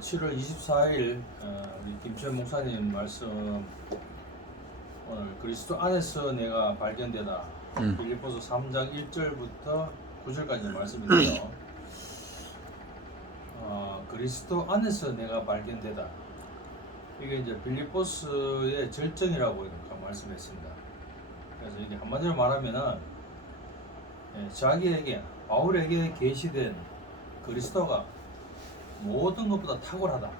7월 24일 우리 김철 목사님 말씀, 오늘 그리스도 안에서 내가 발견되다, 빌립보서 3장 1절부터 9절까지 말씀인데요. 그리스도 안에서 내가 발견되다, 이게 이제 빌립보스의 절정이라고 이렇게 말씀했습니다. 그래서 이게 한마디로 말하면은 자기에게, 바울에게 계시된 그리스도가 모든 것보다 탁월하다,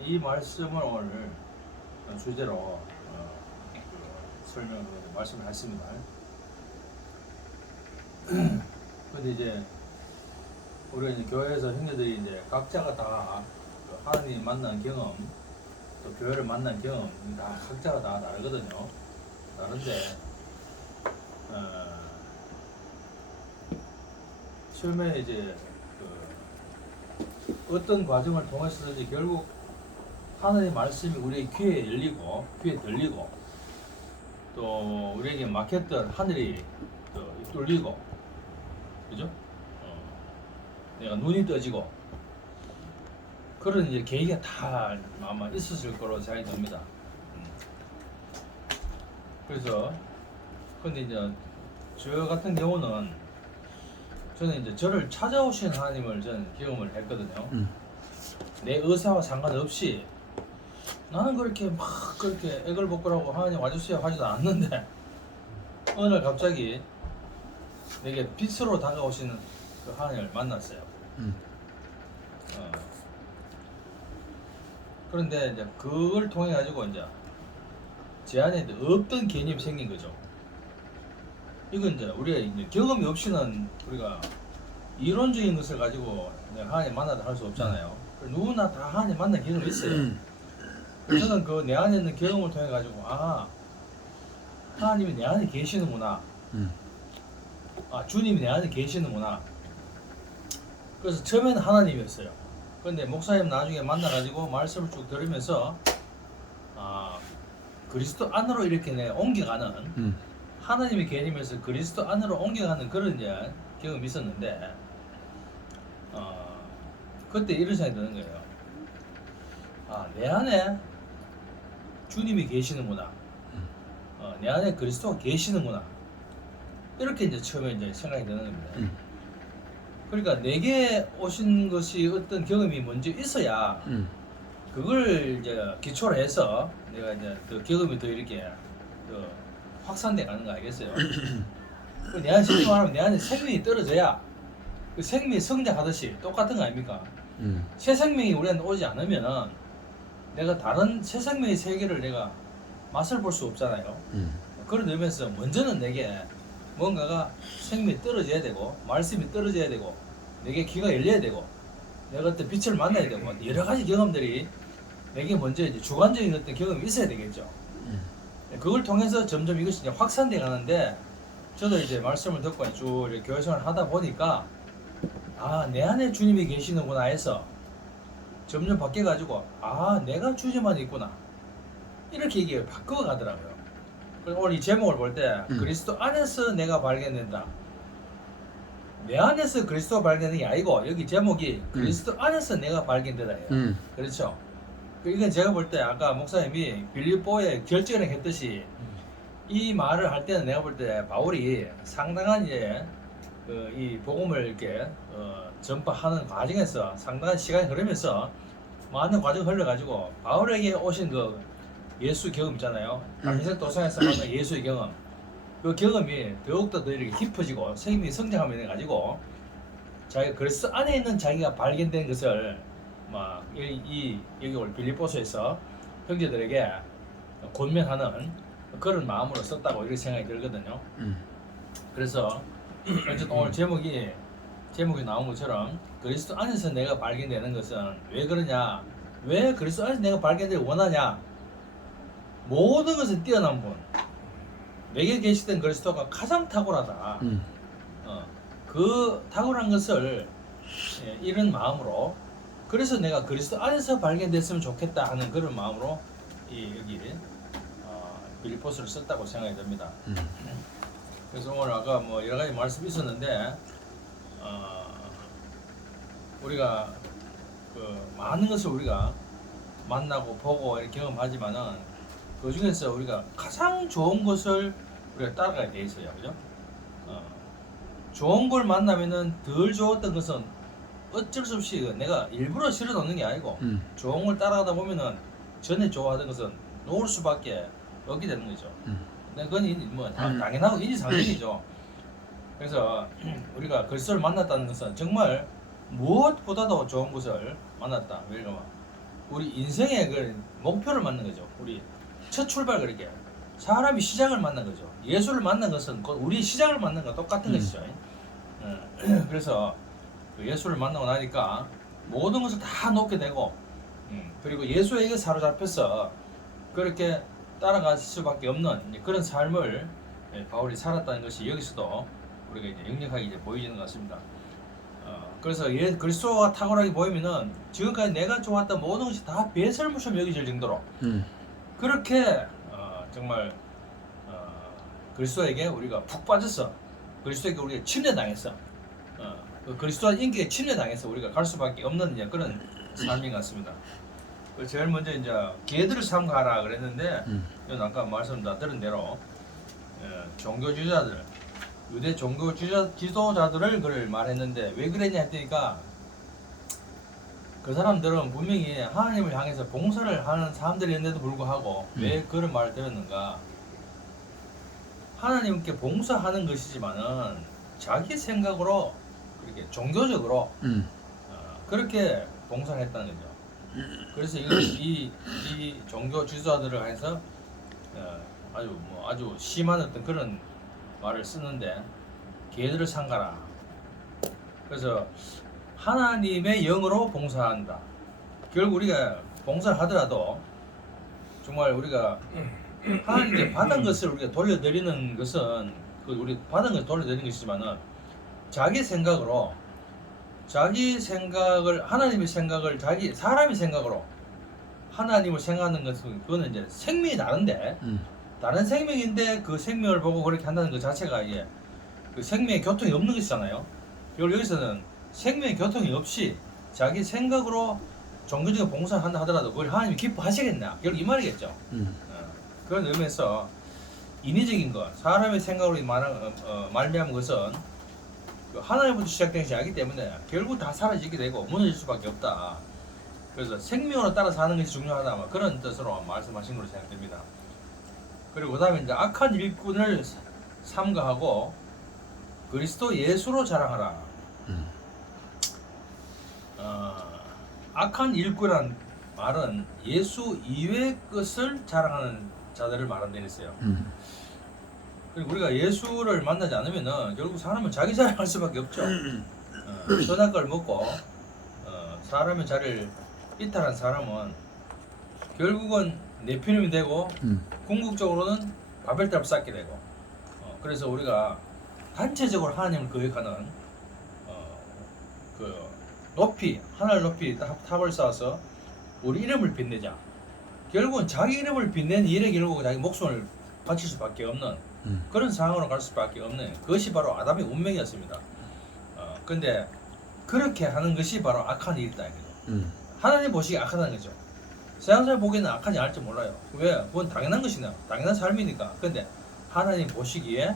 이 말씀을 오늘 주제로 말씀을 했습니다. 근데 이제 우리가 이제 교회에서 형제들이 이제 각자가 다 하나님 만난 경험, 또 교회를 만난 경험, 다 각자가 다 다르거든요. 다른데 처음에 이제 어떤 과정을 통해서든지 결국 하나님의 말씀이 우리의 귀에 열리고, 귀에 들리고, 또 우리에게 막혔던 하늘이 뚫리고, 그죠? 내가 눈이 떠지고, 그런 이제 계기가 다 아마 있었을 거로 생각이 듭니다. 그래서 근데 이제 저 같은 경우는 저는 이제 저를 찾아오신 하나님을 저는 경험을 했거든요. 내 의사와 상관없이 나는 그렇게 막 그렇게 애걸복걸하고 하나님 와주세요 하지도 않는데, 어느 날 갑자기 내게 빛으로 다가오시는 그 하나님을 만났어요. 그런데 이제 그걸 통해 가지고 이제 제 안에 없던 개념이 생긴 거죠. 이건 이제 우리가 이제 경험이 없이는 우리가 이론적인 것을 가지고 하나님 만나다 할 수 없잖아요. 누구나 다 하나님 만난 경험이 있어요. 저는 그 내 안에 있는 경험을 통해 가지고, 하나님이 내 안에 계시는구나, 주님이 내 안에 계시는구나. 그래서 처음에는 하나님이었어요. 그런데 목사님 나중에 만나가지고 말씀을 쭉 들으면서 그리스도 안으로 이렇게 내가 옮겨가는, 하나님의 개념에서 그리스도 안으로 옮겨가는 그런 이제 경험이 있었는데, 그때 이런 생각이 드는 거예요. 내 안에 주님이 계시는구나, 내 안에 그리스도가 계시는구나, 이렇게 이제 처음에 이제 생각이 드는 겁니다. 그러니까 내게 오신 것이 어떤 경험이 먼저 있어야 그걸 이제 기초로 해서 내가 이제 더 경험이 더 이렇게 더 확산돼 가는 거 알겠어요? 내 안에, 쉽게 말하면 내 안에 생명이 떨어져야 그 생명이 성장하듯이 똑같은 거 아닙니까? 새 생명이 우리한테 오지 않으면은 내가 다른 새 생명의 세계를 내가 맛을 볼 수 없잖아요. 그런 의미에서 먼저는 내게 뭔가가 생명이 떨어져야 되고, 말씀이 떨어져야 되고, 내게 귀가 열려야 되고, 내가 어떤 빛을 만나야 되고, 여러 가지 경험들이 내게 먼저 이제 주관적인 어떤 경험이 있어야 되겠죠. 그걸 통해서 점점 이것이 이제 확산돼 가는데, 저도 이제 말씀을 듣고 쭉 교회 생활을 하다 보니까 내 안에 주님이 계시는구나 해서 점점 바뀌어가지고 내가 주님 안에 있구나, 이렇게 이게 바꿔 가더라고요. 그래서 오늘 이 제목을 볼 때 그리스도 안에서 내가 발견된다, 내 안에서 그리스도가 발견된 게 아니고 여기 제목이 그리스도 안에서 내가 발견되다예요. 그렇죠? 이건 제가 볼 때 아까 목사님이 빌립보에 결정을 했듯이 이 말을 할 때는 내가 볼 때 바울이 상당한 이 복음을 이렇게 전파하는 과정에서 상당한 시간이 흐르면서 많은 과정이 흘러가지고 바울에게 오신 그 예수 경험 있잖아요. 인생 도상에서 하는 예수의 경험, 그 경험이 더욱더 더 이렇게 깊어지고 생명이 성장하면 가지고 자기가 그리스도 안에 있는 자기가 발견된 것을 막 여기 올 빌립보서에서 형제들에게 권면하는 그런 마음으로 썼다고 이렇게 생각이 들거든요. 그래서 어쨌든 오늘 제목이 나온 것처럼 그리스도 안에서 내가 발견되는 것은 왜 그러냐, 왜 그리스도 안에서 내가 발견되기 원하냐, 모든 것은 뛰어난 분, 내게 계시던 그리스도가 가장 탁월하다. 그 탁월한 것을 이런 마음으로, 그래서 내가 그리스도 안에서 발견됐으면 좋겠다 하는 그런 마음으로 여기 빌립보서를 썼다고 생각이 듭니다. 그래서 오늘 아까 뭐 여러 가지 말씀이 있었는데, 우리가 그 많은 것을 우리가 만나고 보고 이렇게 경험하지만은 그 중에서 우리가 가장 좋은 것을 우리가 따라가야 돼 있어요, 그죠? 좋은 걸 만나면은 덜 좋았던 것은 어쩔 수 없이 내가 일부러 실어 놓는 게 아니고 좋은 걸 따라가다 보면은 전에 좋아하던 것은 놓을 수밖에 없게 되는 거죠. 근데 그건 뭐 당연하고 인지상정이죠. 그래서 우리가 그리스도를 만났다는 것은 정말 무엇보다도 좋은 것을 만났다. 왜냐면 우리 인생의 그 목표를 만난 거죠. 우리 첫 출발 그렇게 사람이 시작을 만난 거죠. 예수를 만난 것은 우리 시작을 만난 거 똑같은 것이죠. 그래서 그 예수를 만나고 나니까 모든 것을 다 놓게 되고 그리고 예수에게 사로잡혀서 그렇게 따라갈 수밖에 없는 그런 삶을 바울이 살았다는 것이 여기서도 우리가 이제 역력하게 이제 보이는 것 같습니다. 그래서 그리스도가 탁월하게 보이면은 지금까지 내가 좋았던 모든 것이 다 배설물처럼 여겨질 정도로 그렇게 정말 그리스도에게 우리가 푹 빠져서 그리스도에게 우리가 침례당했어. 그리스도 인격에 침례당해서 우리가 갈 수밖에 없는 이제 그런 삶인 것 같습니다. 제일 먼저 이제 개들을 삼가라 그랬는데 이건 아까 말씀 다 들은 대로 종교주의자들 유대 종교 지도자들을 그를 말했는데 왜 그랬냐 했더니까 그 사람들은 분명히 하나님을 향해서 봉사를 하는 사람들이었는데도 불구하고 왜 그런 말을 들었는가? 하나님께 봉사하는 것이지만은 자기 생각으로 그렇게 종교적으로 그렇게 봉사를 했다는 거죠. 그래서 이 종교 지도자들을 해서 아주 심한 어떤 그런 말을 쓰는데 개들을 삼가라. 그래서 하나님의 영으로 봉사한다. 결국 우리가 봉사를 하더라도 정말 우리가 하나님께 받은 것을 우리가 돌려드리는 것은 우리 받은 것을 돌려드리는 것이지만은 자기 생각을 하나님의 생각을 사람의 생각으로 하나님을 생각하는 것은 그거는 이제 생명이 다른데 다른 생명인데 그 생명을 보고 그렇게 한다는 것 자체가 이게 그 생명의 교통이 없는 것이잖아요. 결국 여기서는 생명의 교통이 없이 자기 생각으로 종교적인 봉사를 한다 하더라도 그걸 하나님이 기뻐하시겠나? 결국 이 말이겠죠. 그런 의미에서 인위적인 것, 사람의 생각으로 말미암은 것은 하나님부터 시작된 것이 아니기 때문에 결국 다 사라지게 되고 무너질 수밖에 없다. 그래서 생명으로 따라 사는 것이 중요하다. 그런 뜻으로 말씀하신 걸로 생각됩니다. 그리고 그 다음에 이제 악한 일꾼을 삼가하고 그리스도 예수로 자랑하라. 악한 일꾼이란 말은 예수 이외의 것을 자랑하는 자들을 말한다 했어요. 그리고 우리가 예수를 만나지 않으면은 결국 사람은 자기 자랑할 수밖에 없죠. 선악과를 먹고 사람의 자리를 이탈한 사람은 결국은 네피림이 되고 궁극적으로는 바벨탑을 쌓게 되고 그래서 우리가 단체적으로 하나님을 거역하는 그 높이 하늘 높이 탑을 쌓아서 우리 이름을 빛내자. 결국은 자기 이름을 빛낸 일에 결국 자기 목숨을 바칠 수밖에 없는 그런 상황으로 갈 수밖에 없는 그것이 바로 아담의 운명이었습니다. 근데 그렇게 하는 것이 바로 악한 일이다. 하나님 보시기에 악하다는 거죠. 세상 사람 보기에는 악하지 않을지 몰라요. 왜? 그건 당연한 것이나 당연한 삶이니까. 근데 하나님 보시기에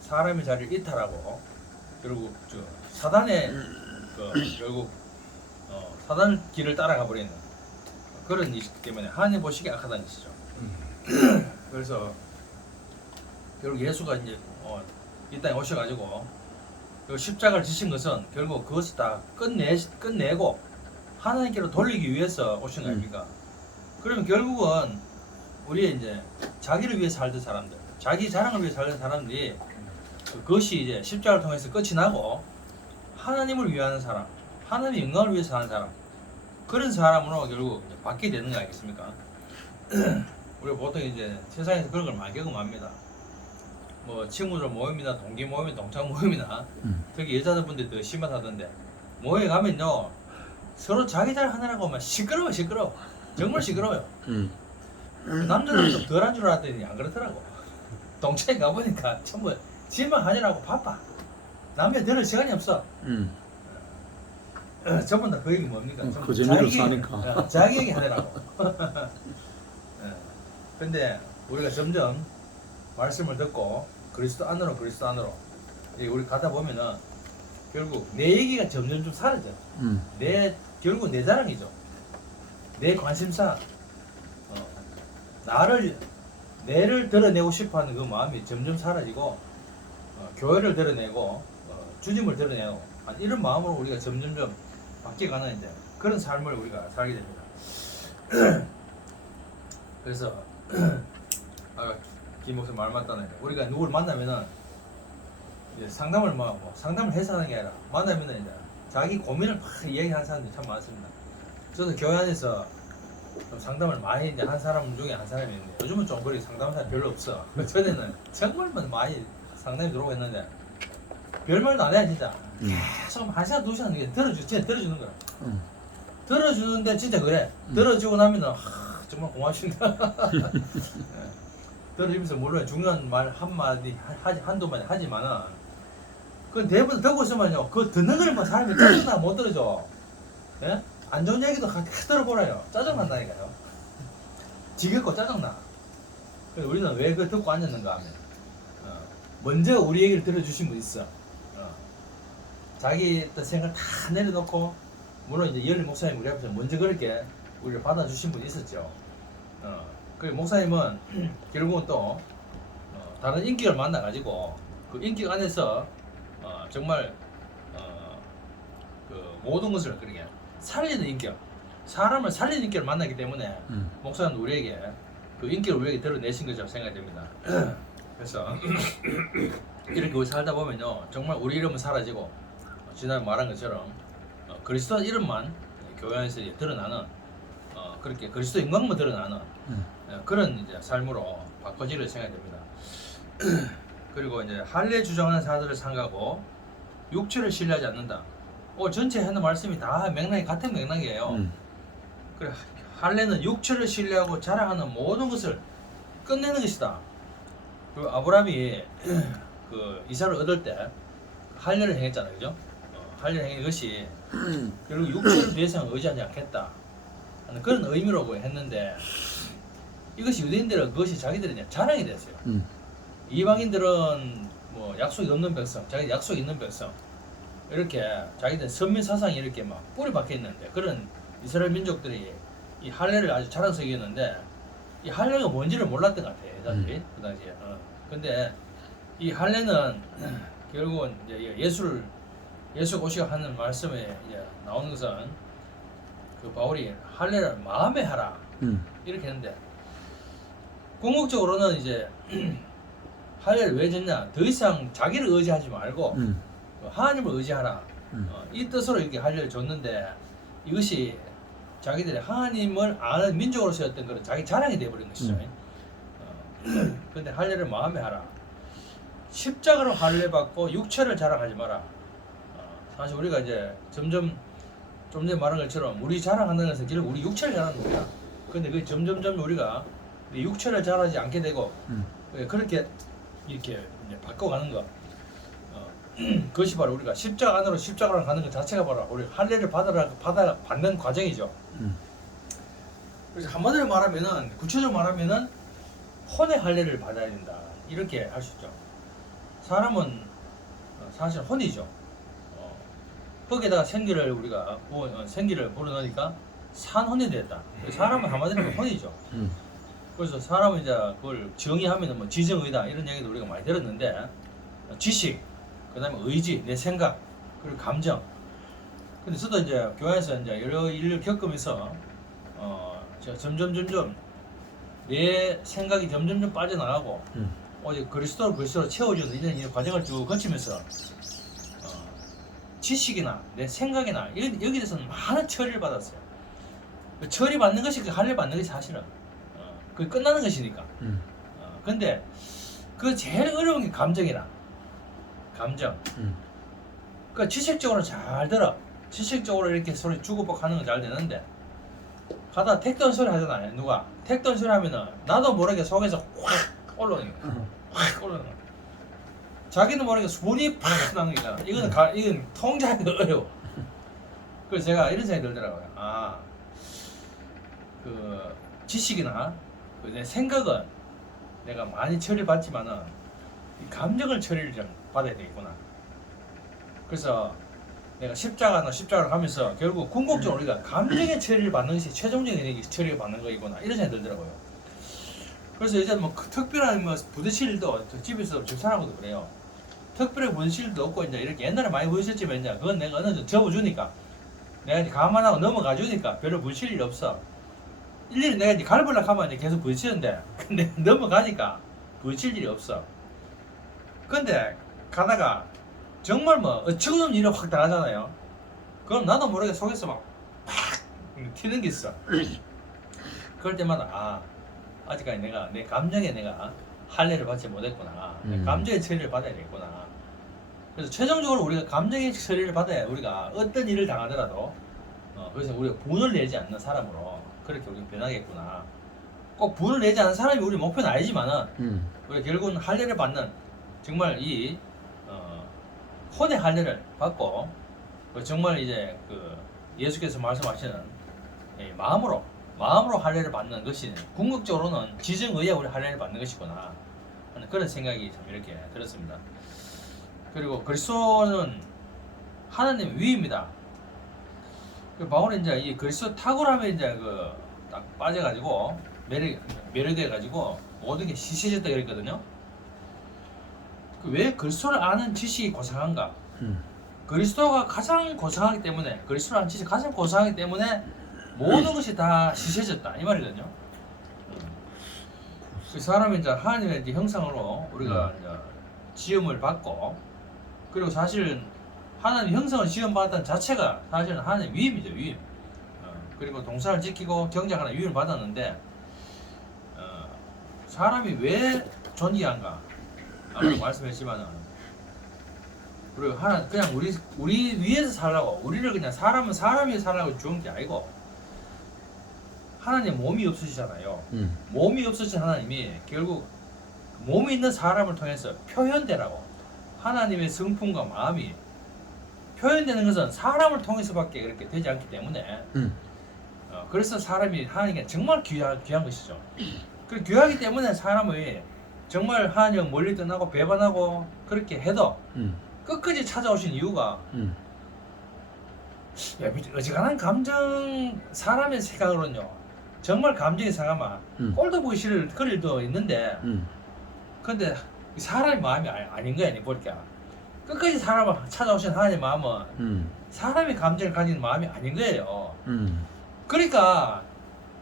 사람의 자리를 이탈하고 결국 사단의 결국 사단 길을 따라가 버리는 그런 일이기 때문에 하나님 보시기에 악하다는 것이죠. 그래서 결국 예수가 이제 이 땅에 오셔가지고 그 십자가를 지신 것은 결국 그것을 다 끝내고 하나님께로 돌리기 위해서 오신 거 아닙니까? 그러면 결국은 우리의 이제 자기를 위해 살던 사람들, 자기 자랑을 위해 살던 사람들이 그것이 이제 십자가를 통해서 끝이 나고 하나님을 위하는 사람, 하나님의 영광을 위해서 사는 사람, 그런 사람으로 결국 이제 바뀌게 되는 거 아니겠습니까? 우리가 보통 이제 세상에서 그런 걸 많이 경험합니다. 뭐 친구들 모임이나 동기 모임, 동창 모임이나 특히 여자분들이 더 심하다던데 모임에 가면요 서로 자기 잘 하느라고 막 시끄러워 정말 시끄러워요. 남자들은 좀 덜한 줄 알았더니 안 그렇더라고. 동창회 가보니까 전부 지만 하느라고 바빠. 남의 들을 시간이 없어. 전부 다 그 얘기 뭡니까? 전부 그 재미로 자기 얘기, 사니까. 자기 얘기 하더라고. 예. 근데 우리가 점점 말씀을 듣고 그리스도 안으로 이제 우리 가다 보면은 결국 내 얘기가 점점 좀 사라져. 결국 내 자랑이죠. 내 관심사. 내를 드러내고 싶어하는 그 마음이 점점 사라지고 교회를 드러내고 주님을 드러내고 이런 마음으로 우리가 점점점 바뀌어가는 이제 그런 삶을 우리가 살게 됩니다. 그래서 김 목사님 말 맞다네. 우리가 누구를 만나면은 이제 상담을 해서 하는 게 아니라 만나면은 이제 자기 고민을 막 이야기하는 사람들이 참 많습니다. 저도 교회 안에서 좀 상담을 많이 이제 한 사람 중에 한 사람이 있는데 요즘은 좀 그렇게 상담하는 사람 별로 없어. 전에는 정말 많이 상담이 들어오고 했는데 별말도 안 해 진짜. 계속 1시간 2시간 이게 진짜 들어주는 거야. 들어주는데 진짜 그래. 들어주고 나면은 정말 고맙습니다. 들어주면서 물론 중요한 말 한마디 한두 마디 하지만은 그 대부분 듣고 있으면요 그 듣는 걸만 사람이 짜증나 못 들어줘. 예? 안 좋은 얘기도 같이 들어보라요. 짜증난다니까요. 지겹고 짜증나. 그래서 우리는 왜 그걸 듣고 앉았는가 하면 먼저 우리 얘기를 들어주신 분 있어. 자기 생각을 다 내려놓고 물론 이제 열린 목사님 우리 앞에서 먼저 그렇게 우리를 받아주신 분이 있었죠. 그 목사님은 결국은 또 다른 인격을 만나가지고 그 인격 안에서 정말 그 모든 것을 그렇게 살리는 인격, 사람을 살리는 인격을 만나기 때문에 목사님은 우리에게 그 인격을 우리에게 드러내신 것이라고 생각이 됩니다. 그래서 이렇게 우리 살다 보면요 정말 우리 이름은 사라지고 지난해 말한 것처럼 그리스도 이름만 교회 안에서 드러나는 그렇게 그리스도 영광만 드러나는 그런 이제 삶으로 바꿔지를 생각이 됩니다. 그리고 이제 할례 주장하는 자들을 상가고 육체를 신뢰하지 않는다. 전체 하는 말씀이 다 맥락이 같은 맥락이에요. 그래 할례는 육체를 신뢰하고 자랑하는 모든 것을 끝내는 것이다. 그 아브라함이 그 이삭을 얻을 때 할례를 행했잖아요, 그죠? 할례를 행한 것이 결국 육체를 더 이상 의지하지 않겠다 하는 그런 의미로 했는데 이것이 유대인들은 그것이 자기들이 이제 자랑이 됐어요. 이방인들은 뭐 약속이 없는 백성, 자기 약속이 있는 백성 이렇게 자기들 선민 사상이 이렇게 막 뿌리 박혀 있는데 그런 이스라엘 민족들이 이 할례를 아주 자랑스럽게 했는데 이 할례가 뭔지를 몰랐던 것 같아요, 여자들이 그 당시에. 근데 이 할례는 결국은 이제 예수 오시가 하는 말씀에 이제 나오는 것은 그 바울이 할례를 마음에 하라 이렇게 했는데 궁극적으로는 이제 할례를 왜 줬냐? 더 이상 자기를 의지하지 말고 하나님을 의지하라. 이 뜻으로 이렇게 할례를 줬는데 이것이 자기들이 하나님을 아는 민족으로서였던 그런 자기 자랑이 되어버린 것이죠. 근데 할례를 마음에 하라. 십자가로 할례 받고 육체를 자랑하지 마라. 사실 우리가 이제 점점 좀 전에 말한 것처럼 우리 자랑하는 것은 결국 우리 육체를 자랑하는 겁니다. 근데 그 점점점 우리가 우리 육체를 자랑하지 않게 되고 그렇게 이렇게 이제 바꿔가는 거. 그것이 바로 우리가 십자가 안으로 십자가로 가는 것 자체가 바로 우리 할례를 받는 과정이죠. 그래서 한마디로 말하면은 구체적으로 말하면은 혼의 할례를 받아야 된다 이렇게 할 수 있죠. 사람은 사실 혼이죠. 거기에다가 생기를 우리가 생기를 불어넣으니까 산혼이 됐다. 사람은 한마디로 혼이죠. 그래서 사람은 이제 그걸 정의하면은 뭐 지정의다 이런 얘기도 우리가 많이 들었는데 지식, 그다음에 의지, 내 생각, 그리고 감정. 근데 저도 이제 교회에서 이제 여러 일을 겪으면서 제가 점점 내 생각이 점점 빠져나가고 이제 그리스도로 채워주는 이런 과정을 쭉 거치면서 지식이나 내 생각이나 여기 대해서는 많은 처리를 받았어요. 그 처리 받는 것이 그 할례 받는 것이 사실은 그게 끝나는 것이니까. 근데 그 제일 어려운 게 감정이라. 감정. 그 지식적으로 잘 들어. 지식적으로 이렇게 소리 주고받고 하는 건 잘 되는데 가다 택던 소리 하잖아요. 누가 택던 소리 하면은 나도 모르게 속에서 확 올라오는 거야. 확 올라오는 거야. 자기는 모르게 손이 팍 나는 거잖아. 이건 통제하기가 어려워. 그래서 제가 이런 생각이 들더라고요. 아, 그 지식이나 그 내 생각은 내가 많이 처리를 받지만은 이 감정을 처리를 좀 받아야 되겠구나. 그래서 내가 십자가를 가면서 결국 궁극적으로 우리가 감정의 처리를 받는 것이 최종적인 처리를 받는 거이구나 이런 생각이 들더라고요. 그래서 이제 뭐 특별한 뭐 부딪힐 일도 집에서 집사람하고도 그래요. 특별히 부딪힐 일도 없고 이제 이렇게 옛날에 많이 부딪혔지만 이제 그건 내가 어느 정도 접어주니까 내가 이제 감안하고 넘어가 주니까 별로 부딪힐 일이 없어. 일일이 내가 이제 갈보려고 하면 이제 계속 부딪히는데 근데 넘어가니까 부딪힐 일이 없어. 근데 가다가 정말 뭐 어처구니 없는 일을 확 당하잖아요. 그럼 나도 모르게 속에서 막 튀는 게 있어. 그럴 때마다 아직까지 내가 내 감정에 내가 할례를 받지 못했구나. 감정의 처리를 받아야 되겠구나. 그래서 최종적으로 우리가 감정의 처리를 받아야 우리가 어떤 일을 당하더라도 그래서 우리가 분을 내지 않는 사람으로 그렇게 우리가 변하겠구나. 꼭 분을 내지 않는 사람이 우리 목표는 아니지만은 우리가 결국은 할례를 받는 정말 이 혼의 할례를 받고 정말 이제 그 예수께서 말씀하시는 마음으로 할례를 받는 것이 궁극적으로는 지정의에 우리 할례를 받는 것이구나 하는 그런 생각이 참 이렇게 들었습니다. 그리고 그리스도는 하나님의 위입니다. 바울은 이제 이 그리스도 탁월함에 이제 그 딱 빠져가지고 매료돼가지고 모든 게 시시해졌다 그랬거든요. 왜 그리스도를 아는 지식이 고상한가? 그리스도가 가장 고상하기 때문에 그리스도를 아는 지식이 가장 고상하기 때문에 모든 것이 다 시시해졌다 이 말이거든요. 그 사람이 이제 하나님의 이제 형상으로 우리가 이제 지음을 받고 그리고 사실은 하나님 형상을 지음받았다는 자체가 사실은 하나님의 위임이죠, 위임. 그리고 동산을 지키고 경작하는 위임을 받았는데 사람이 왜 존귀한가? 아까 말씀했지만은 그리고 하나 그냥 우리 위에서 살라고 우리를 그냥 사람은 사람이 살라고 주은 게 아니고 하나님 몸이 없으시잖아요. 몸이 없으신 하나님이 결국 몸이 있는 사람을 통해서 표현되라고 하나님의 성품과 마음이 표현되는 것은 사람을 통해서밖에 그렇게 되지 않기 때문에 그래서 사람이 하나님께 정말 귀한 것이죠. 그 귀하기 때문에 사람의 정말 하나님 멀리 떠나고 배반하고 그렇게 해도 끝까지 찾아오신 이유가 어지간한 감정 사람의 생각으로는요 정말 감정이 상하면 꼴도 보기 싫을 그럴 일도 있는데 근데 사람의 마음이 아닌 거야 보니까 끝까지 사람을 찾아오신 하나님의 마음은 사람의 감정을 가진 마음이 아닌 거예요. 그러니까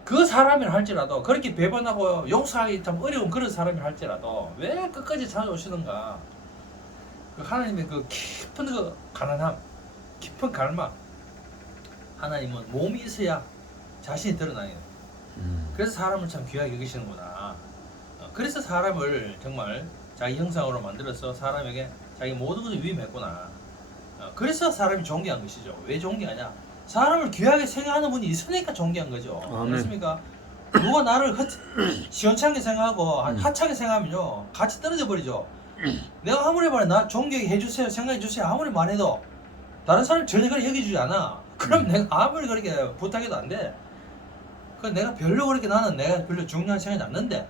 그 사람이라 할지라도 그렇게 배반하고 용서하기 참 어려운 그런 사람이라 할지라도 왜 끝까지 찾아오시는가? 그 하나님의 그 깊은 그 가난함, 깊은 갈망. 하나님은 몸이 있어야 자신이 드러나요. 그래서 사람을 참 귀하게 여기시는구나. 그래서 사람을 정말 자기 형상으로 만들어서 사람에게 자기 모든 것을 위임했구나. 그래서 사람이 존귀한 것이죠. 왜 존귀하냐? 사람을 귀하게 생각하는 분이 있으니까 존귀한 거죠. 그렇습니까? 누가 나를 시원찮게 생각하고 하찮게 생각하면요 같이 떨어져 버리죠. 내가 아무리 말해 나 존귀하게 해주세요 생각해 주세요 아무리 말해도 다른 사람이 전혀 그렇게 여겨주지 않아. 그럼 내가 아무리 그렇게 부탁해도 안 돼. 그 내가 별로 그렇게 나는 내가 별로 중요한 생각이 않는데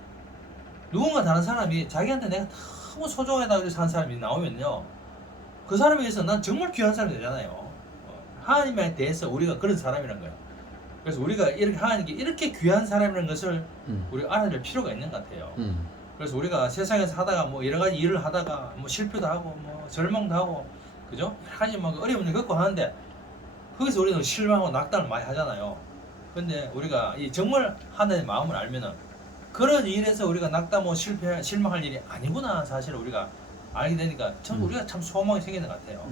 누군가 다른 사람이 자기한테 내가 너무 소중하다 그래서 한 사람이 나오면요 그 사람에 대해서 난 정말 귀한 사람이 되잖아요. 하나님에 대해서 우리가 그런 사람이란 거예요. 그래서 우리가 이렇게 하나님께 이렇게 귀한 사람이라는 것을 우리가 알아낼 필요가 있는 것 같아요. 그래서 우리가 세상에서 하다가 뭐 여러 가지 일을 하다가 뭐 실패도 하고 뭐 절망도 하고 그죠? 하나님 막 어려운 일 겪고 하는데 거기서 우리는 실망하고 낙담을 많이 하잖아요. 근데 우리가 이 정말 하나님의 마음을 알면은 그런 일에서 우리가 낙담하고 실망할 일이 아니구나 사실 우리가 알게 되니까 참 우리가 참 소망이 생기는 것 같아요.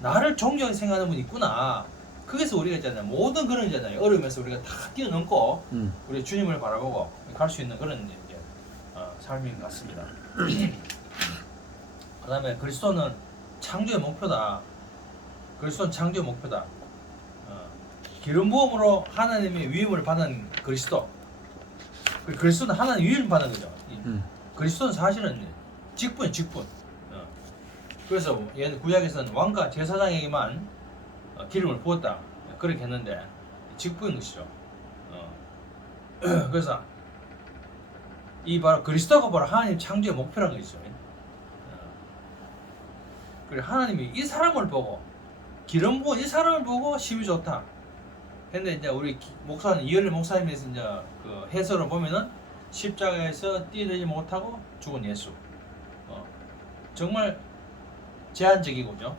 나를 존경하게 생각하는 분이 있구나. 거기서 우리가 있잖아요. 모든 그런 있잖아요. 어려움에서 우리가 다 뛰어넘고 우리 주님을 바라보고 갈 수 있는 그런 이제 삶인 것 같습니다. 그 다음에 그리스도는 창조의 목표다. 그리스도는 창조의 목표다. 기름 부음으로 하나님의 위임을 받은 그리스도. 그리스도는 하나님의 위임을 받은 거죠. 그리스도는 사실은 직분. 그래서 구약에서는 왕과 제사장에게만 기름을 부었다. 그렇게 했는데 직부인 것이죠. 그래서 이 바로 그리스도가 바로 하나님 창조의 목표라는 것이죠. 그래 하나님이 이 사람을 보고 기름 부은 이 사람을 보고 심히 좋다. 근데 이제 우리 목사님 이열리 목사님에서 이제 그 해설을 보면은 십자가에서 뛰어내지 못하고 죽은 예수. 정말 제한적이고죠.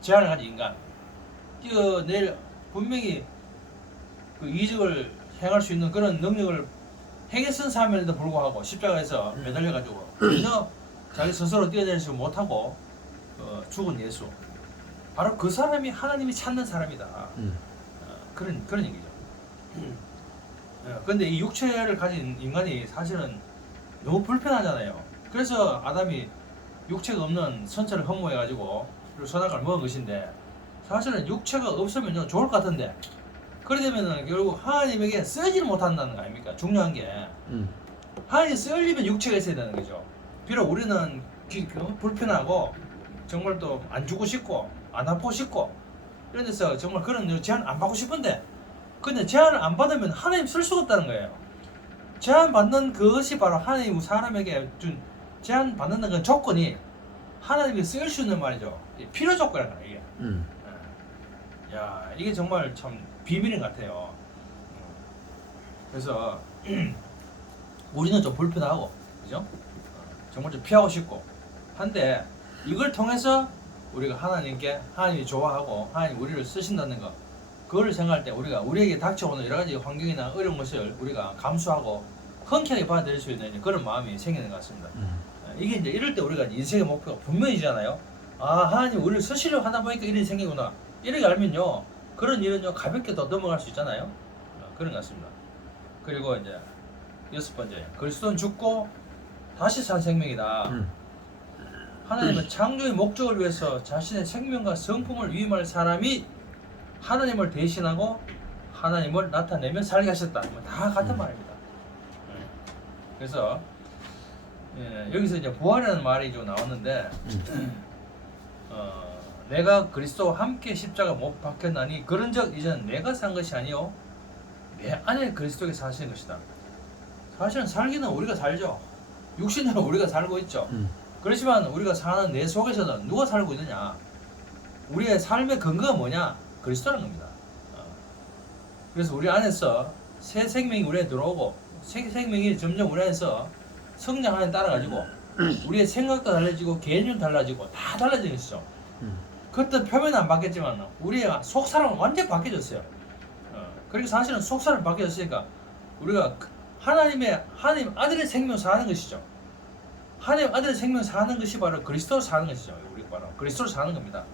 제한을 가진 인간. 뛰어낼 분명히 그 이적을 행할 수 있는 그런 능력을 행했던 사람에도 불구하고 십자가에서 매달려가지고 전혀 자기 스스로 뛰어내지 못하고 죽은 예수. 바로 그 사람이 하나님이 찾는 사람이다. 그런 얘기죠. 근데 이 육체를 가진 인간이 사실은 너무 불편하잖아요. 그래서 아담이 육체가 없는 선체를 흠모해가지고 선악과를 먹은 것인데 사실은 육체가 없으면 좋을 것 같은데 그래 되면은 결국 하나님에게 쓰지를 못한다는 거 아닙니까? 중요한 게 하나님이 쓰려면 육체가 있어야 되는 거죠. 비록 우리는 불편하고 정말 또 안 죽고 싶고 안 아프고 싶고 이런 데서 정말 그런 제한 안 받고 싶은데 근데 제한을 안 받으면 하나님 쓸 수가 없다는 거예요. 제한 받는 그것이 바로 하나님 사람에게 준 제한 받는 그 조건이 하나님이 쓸 수 있는 말이죠. 필요 조건이라는 거예요. 이게. 야 이게 정말 참 비밀인 것 같아요. 그래서 우리는 좀 불편하고 그죠? 정말 좀 피하고 싶고 한데 이걸 통해서 우리가 하나님께 하나님이 좋아하고 하나님 우리를 쓰신다는 거 그거를 생각할 때 우리가 우리에게 닥쳐오는 여러 가지 환경이나 어려운 것을 우리가 감수하고 흔쾌하게 받아들일 수 있는 그런 마음이 생기는 것 같습니다. 이게 이제 이럴 때 우리가 인생의 목표가 분명해지잖아요. 아 하나님 우리를 쓰시려고 하다 보니까 이런 일이 생기구나. 이렇게 알면요 그런 일은요 가볍게 더 넘어갈 수 있잖아요. 그런 것 같습니다. 그리고 이제 6번째 그리스도는 죽고 다시 산 생명이다. 하나님은 창조의 목적을 위해서 자신의 생명과 성품을 위임할 사람이 하나님을 대신하고 하나님을 나타내며 살게 하셨다. 다 같은 말입니다. 그래서 여기서 이제 부활이라는 말이 좀 나왔는데 내가 그리스도와 함께 십자가 못 박혔나니 그런적 이제는 내가 산 것이 아니요 내 안에 그리스도께 사시는 것이다. 사실은 살기는 우리가 살죠. 육신으로 우리가 살고 있죠. 그렇지만 우리가 사는 내 속에서는 누가 살고 있느냐? 우리의 삶의 근거가 뭐냐? 그리스도라는 겁니다. 그래서 우리 안에서 새 생명이 우리에 들어오고 새 생명이 점점 우리 안에서 성장하는 따라가지고 우리의 생각도 달라지고 개념도 달라지고 다 달라지는 것이죠. 그것도 표면은 안 바뀌었지만 우리의 속 사람은 완전히 바뀌어졌어요. 그리고 사실은 속 사람이 바뀌어졌으니까 우리가 하나님 아들의 생명 사는 것이죠. 하나님 아들의 생명 사는 것이 바로 그리스도로 사는 것이죠. 우리 바로 그리스도로 사는 겁니다.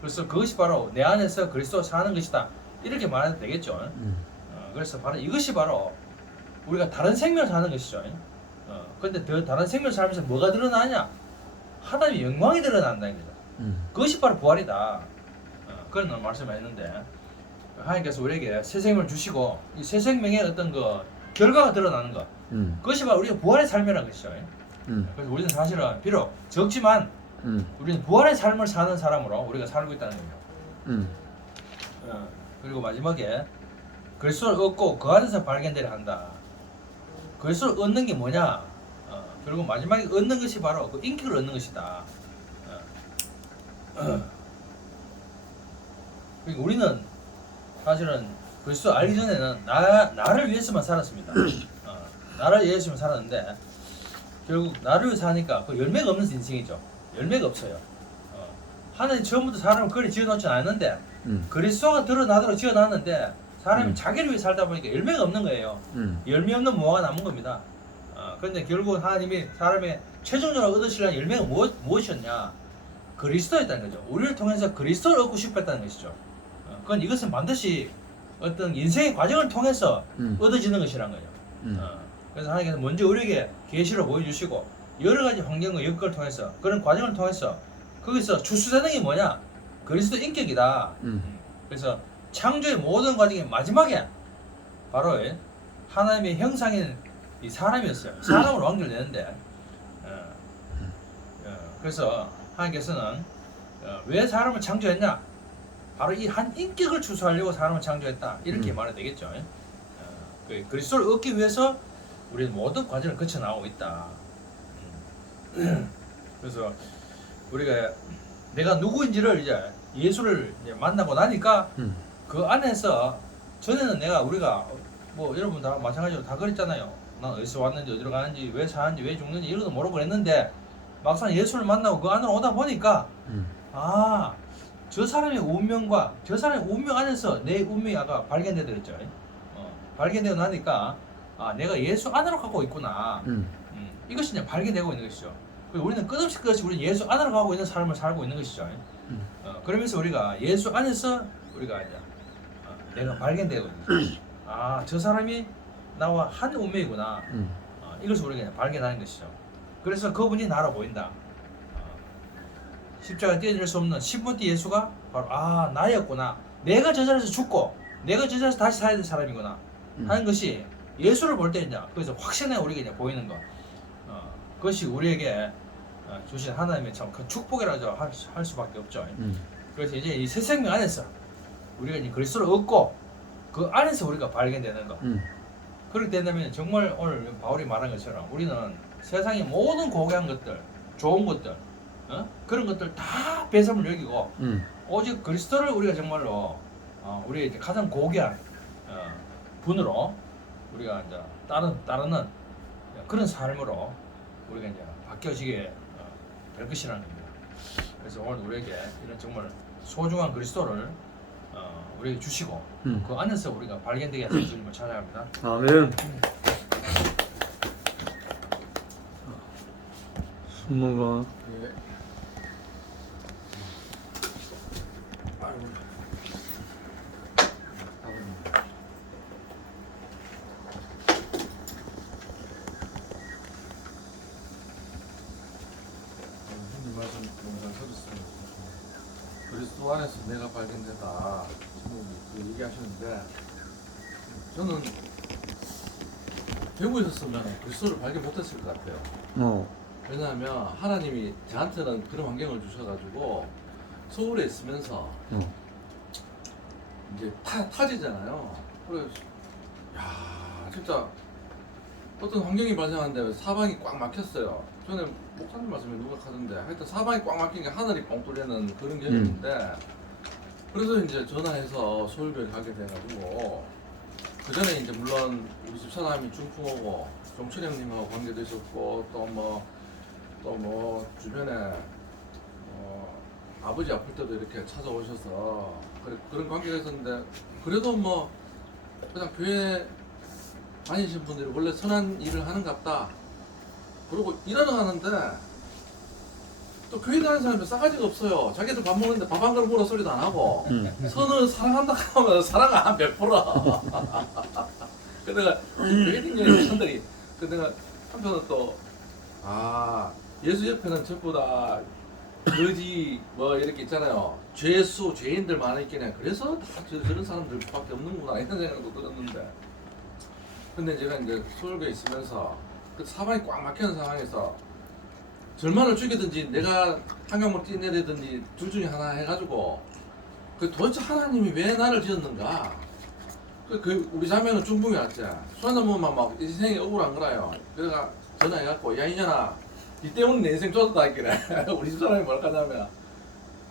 그래서 그것이 바로 내 안에서 그리스도로 사는 것이다. 이렇게 말해도 되겠죠. 그래서 바로 이것이 바로 우리가 다른 생명을 사는 것이죠. 근데 더 다른 생명을 살면서 뭐가 드러나냐? 하나님의 영광이 드러난다는 거죠. 그것이 바로 부활이다. 그런 말씀을 했는데 하나님께서 우리에게 새 생명을 주시고 이 새 생명의 어떤 그 결과가 드러나는 것 그것이 바로 우리가 부활의 삶이라는 것이죠. 그래서 우리는 사실은 비록 적지만 우리는 부활의 삶을 사는 사람으로 우리가 살고 있다는 거죠. 그리고 마지막에 그리스도를 얻고 그 안에서 발견되려 한다. 그리스도를 얻는 게 뭐냐? 결국 마지막에 얻는 것이 바로 그 인격을 얻는 것이다. 그러니까 우리는 사실은 그리스도 알기 전에는 나를 위해서만 살았습니다. 나를 위해서만 살았는데 결국 나를 위해 사니까 그 열매가 없는 인생이죠. 열매가 없어요. 하나님 처음부터 사람을 그리 지어놓지 않았는데 그리스도가 드러나도록 지어놨는데 사람이 자기를 위해 살다 보니까 열매가 없는 거예요. 열매 없는 무화가 남은 겁니다. 그런데 결국 하나님이 사람의 최종적으로 얻으시려는 열매가 무엇이었냐? 그리스도였다는 거죠. 우리를 통해서 그리스도를 얻고 싶었다는 것이죠. 그건 이것은 반드시 어떤 인생의 과정을 통해서 얻어지는 것이란 거예요. 그래서 하나님께서 먼저 우리에게 계시로 보여주시고 여러 가지 환경과 여건을 통해서 그런 과정을 통해서 거기서 출수되는 게 뭐냐? 그리스도 인격이다. 그래서 창조의 모든 과정의 마지막에 바로 하나님의 형상인 이 사람이었어요. 사람으로 완결되는데 그래서 하나님께서는 왜 사람을 창조했냐? 바로 이 한 인격을 추수하려고 사람을 창조했다 이렇게 말해도 되겠죠. 그리스도를 얻기 위해서 우리는 모든 과정을 거쳐 나오고 있다. 그래서 우리가 내가 누구인지를 이제 예수를 이제 만나고 나니까 그 안에서 전에는 우리가 뭐 여러분 다 마찬가지로 다 그랬잖아요. 난 어디서 왔는지 어디로 가는지 왜 사는지 왜 죽는지 이런 거 모르고 그랬는데 막상 예수를 만나고 그 안으로 오다 보니까 아, 저 사람의 운명과 저 사람의 운명 안에서 내 운명이 아까 발견되다 그랬죠. 발견되고 나니까 아, 내가 예수 안으로 가고 있구나. 이것이 이제 발견되고 있는 것이죠. 그리고 우리는 끝없이 우리 예수 안으로 가고 있는 삶을 살고 있는 것이죠. 그러면서 우리가 예수 안에서 우리가 이제 내가 발견되고 있는 거죠. 아, 저 사람이 나와 한 운명이구나. 이것을 우리가 발견하는 것이죠. 그래서 그분이 나로 보인다. 십자가에 떼어낼 수 없는 신분띠 예수가 바로 아, 나였구나. 내가 저 자리에서 죽고 내가 저 자리에서 다시 살아야 될 사람이구나 하는 것이 예수를 볼 때 이제 그래서 확신에 우리가 이제 보이는 것. 그것이 우리에게 주신 하나님의 참 큰 축복이라고 할 수밖에 없죠. 그래서 이제 이 새 생명 안에서 우리가 이제 그리스도를 얻고 그 안에서 우리가 발견되는 것. 그렇게 된다면 정말 오늘 바울이 말한 것처럼 우리는 세상의 모든 고귀한 것들, 좋은 것들, 그런 것들 다 배설물 여기고 오직 그리스도를 우리가 정말로 우리의 이제 가장 고귀한 분으로 우리가 이제 따르는 그런 삶으로 우리가 이제 바뀌어지게 될 것이라는 겁니다. 그래서 오늘 우리에게 이런 정말 소중한 그리스도를 우리에게 주시고 그 안에서 우리가 발견되게 하는 주님을 찬양합니다. 아멘. 술 먹어. 예. 말씀 영상 들었습니다. 그리스도 안에서 내가 발견되다 그 얘기하시는데 저는 배우에 있었으면 그리스도를 발견 못했을 것 같아요. 왜냐하면 하나님이 저한테는 그런 환경을 주셔가지고 서울에 있으면서 이제 타지잖아요. 그래서 야 진짜 어떤 환경이 발생하는데 사방이 꽉 막혔어요. 전에 목사님 말씀에 누가 하던데 하여튼 사방이 꽉 막힌 게 하늘이 뻥 뚫리는 그런 경우인데 그래서 이제 전화해서 서울교회 가게 돼가지고 그 전에 이제 물론 우리 집사람이 중풍 오고 종철 형님하고 관계도 있었고 또 뭐 주변에 아버지 아플 때도 이렇게 찾아오셔서 그런 관계가 있었는데 그래도 뭐 그냥 교회 다니신 분들이 원래 선한 일을 하는갑다. 그리고 일하러 가는데 또 교회 다니는 사람들 싸가지가 없어요. 자기들 밥 먹는데 밥 한 그릇 먹으라 소리도 안 하고 선을 사랑한다 하면 사랑 안 베풀어. 그 내가 교회 댕기는 사람들이 그 내가 한편은 또 예수 옆에는 전부 다 거지 뭐 이렇게 있잖아요. 죄수 죄인들 많으니까 그래서 다 저런 사람들밖에 없는구나 이런 생각도 들었는데 근데 제가 이제 서울에 있으면서 그 사방이 꽉 막히는 상황에서 절만을 죽이든지 내가 한강물 뛰내리든지 둘 중에 하나 해가지고 그 도대체 하나님이 왜 나를 지었는가 그 우리 자매는 중풍이 왔지 수한 넘으면 막 인생이 억울한 거라요. 그래가 전화해갖고 야 이년아 니 때문에 내 인생 쫓았다 했길래 우리 집사람이 뭐랄까 하냐면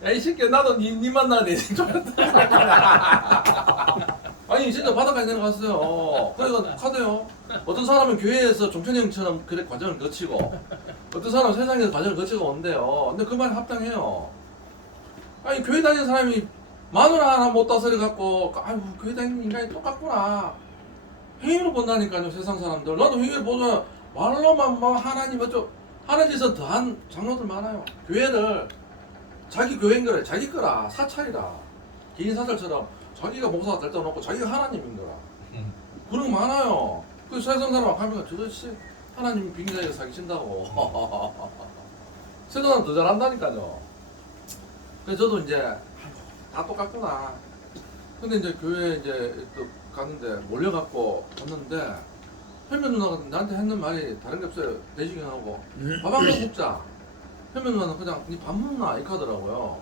야 이 새끼야 나도 니 만나 내 인생 쫓았다. 아니 진짜 바닷가에 내려갔어요. 그래서 카드요. 어떤 사람은 교회에서 종천이 형처럼 그래 과정을 거치고 어떤 사람은 세상에서 과정을 거치고 온대요. 근데 그 말이 합당해요. 아니 교회 다니는 사람이 마누라 하나 못 다스려 갖고 아이고 교회 다니는 인간이 똑같구나. 행위로 본다니까요 세상 사람들. 나도 행위를 보면 말로만 뭐 하나님 어쩌 하는 짓은 더한 장로들 많아요. 교회를 자기 교회인 거래 자기 거라 사찰이라 개인 사찰처럼 자기가 목사가 될 때 놓고 자기가 하나님인 거라. 그런 거 많아요. 그 세상 사람 하면 저것이 하나님이 빙자에 사기친다고. 세상 사람 더 잘한다니까요. 그래서 저도 이제 다 똑같구나. 근데 이제 교회 이제 또 갔는데 몰려갖고 갔는데 현면 누나가 나한테 했는 말이 다른 게 없어요. 내시경하고 밥 한 그릇 먹자. 현면 누나는 그냥 니 밥 먹나 이렇게 하더라고요.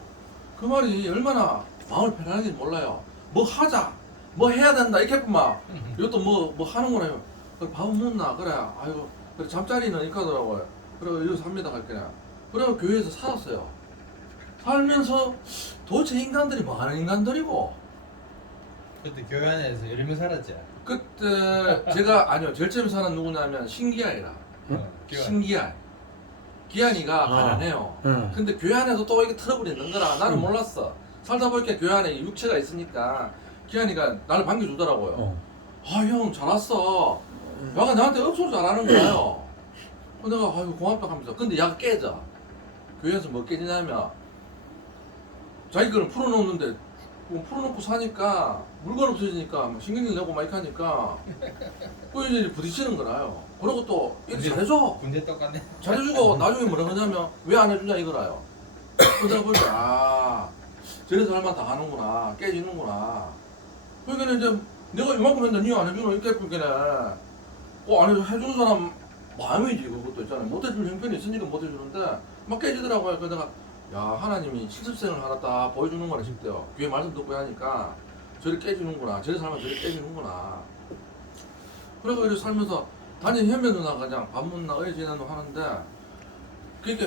그 말이 얼마나 마음을 편안하게 몰라요. 뭐 하자, 뭐 해야 된다 이렇게 막 이것도 뭐 하는구나. 그래 밥은 먹나 그래. 아이고 그래 잠자리는 이까더라고요. 그래 여기 삽니다 갈게요. 그래 교회에서 살았어요. 살면서 도대체 인간들이 뭐 하는 인간들이고. 그때 교회 안에서 열매 살았지. 그때 제가 아니요 제일 처음 사는 누구냐면 신기아이라. 신기한 기한이가 가난해요. 근데 교회 안에도 또 이게 트러블이 있는 거라 나는 몰랐어. 살다 보니까 교회 안에 육체가 있으니까 기한이가 나를 반겨주더라고요. 아 형 잘 왔어. 야가 나한테 억수로 잘하는 거예요. 내가 아이고 고맙다 하면서 근데 야가 깨져. 교회에서 뭐 깨지냐면 자기 거는 풀어놓는데 뭐 풀어놓고 사니까 물건 없어지니까 막 신경질 내고 막 이렇게 하니까 그 이제 부딪히는 거라요. 그리고 또 이렇게 잘해줘. 군대 똑같네. 잘해주고 나중에 뭐라 그러냐면 왜 안 해주냐 이거라요. 그러다 보니까 아 저래서 할만 다 하는구나 깨지는구나. 그러니까 이제 내가 이만큼 했는데 니 안 해주나 이렇게 예쁘게네. 안 해주는 사람 마음이지 그것도 있잖아요. 못해줄 형편이 있으니까 못해주는데 막 깨지더라고요. 그래서 내가 야 하나님이 실습생을 하나 딱 보여주는 거라 싶대요. 귀에 말씀 듣고 하니까 저리 깨지는구나. 저리 살면 저리 깨지는구나. 그래서 이렇게 살면서 단연 현배 누나가 그냥 밥 먹나 어디 지내노 하는데 그러니까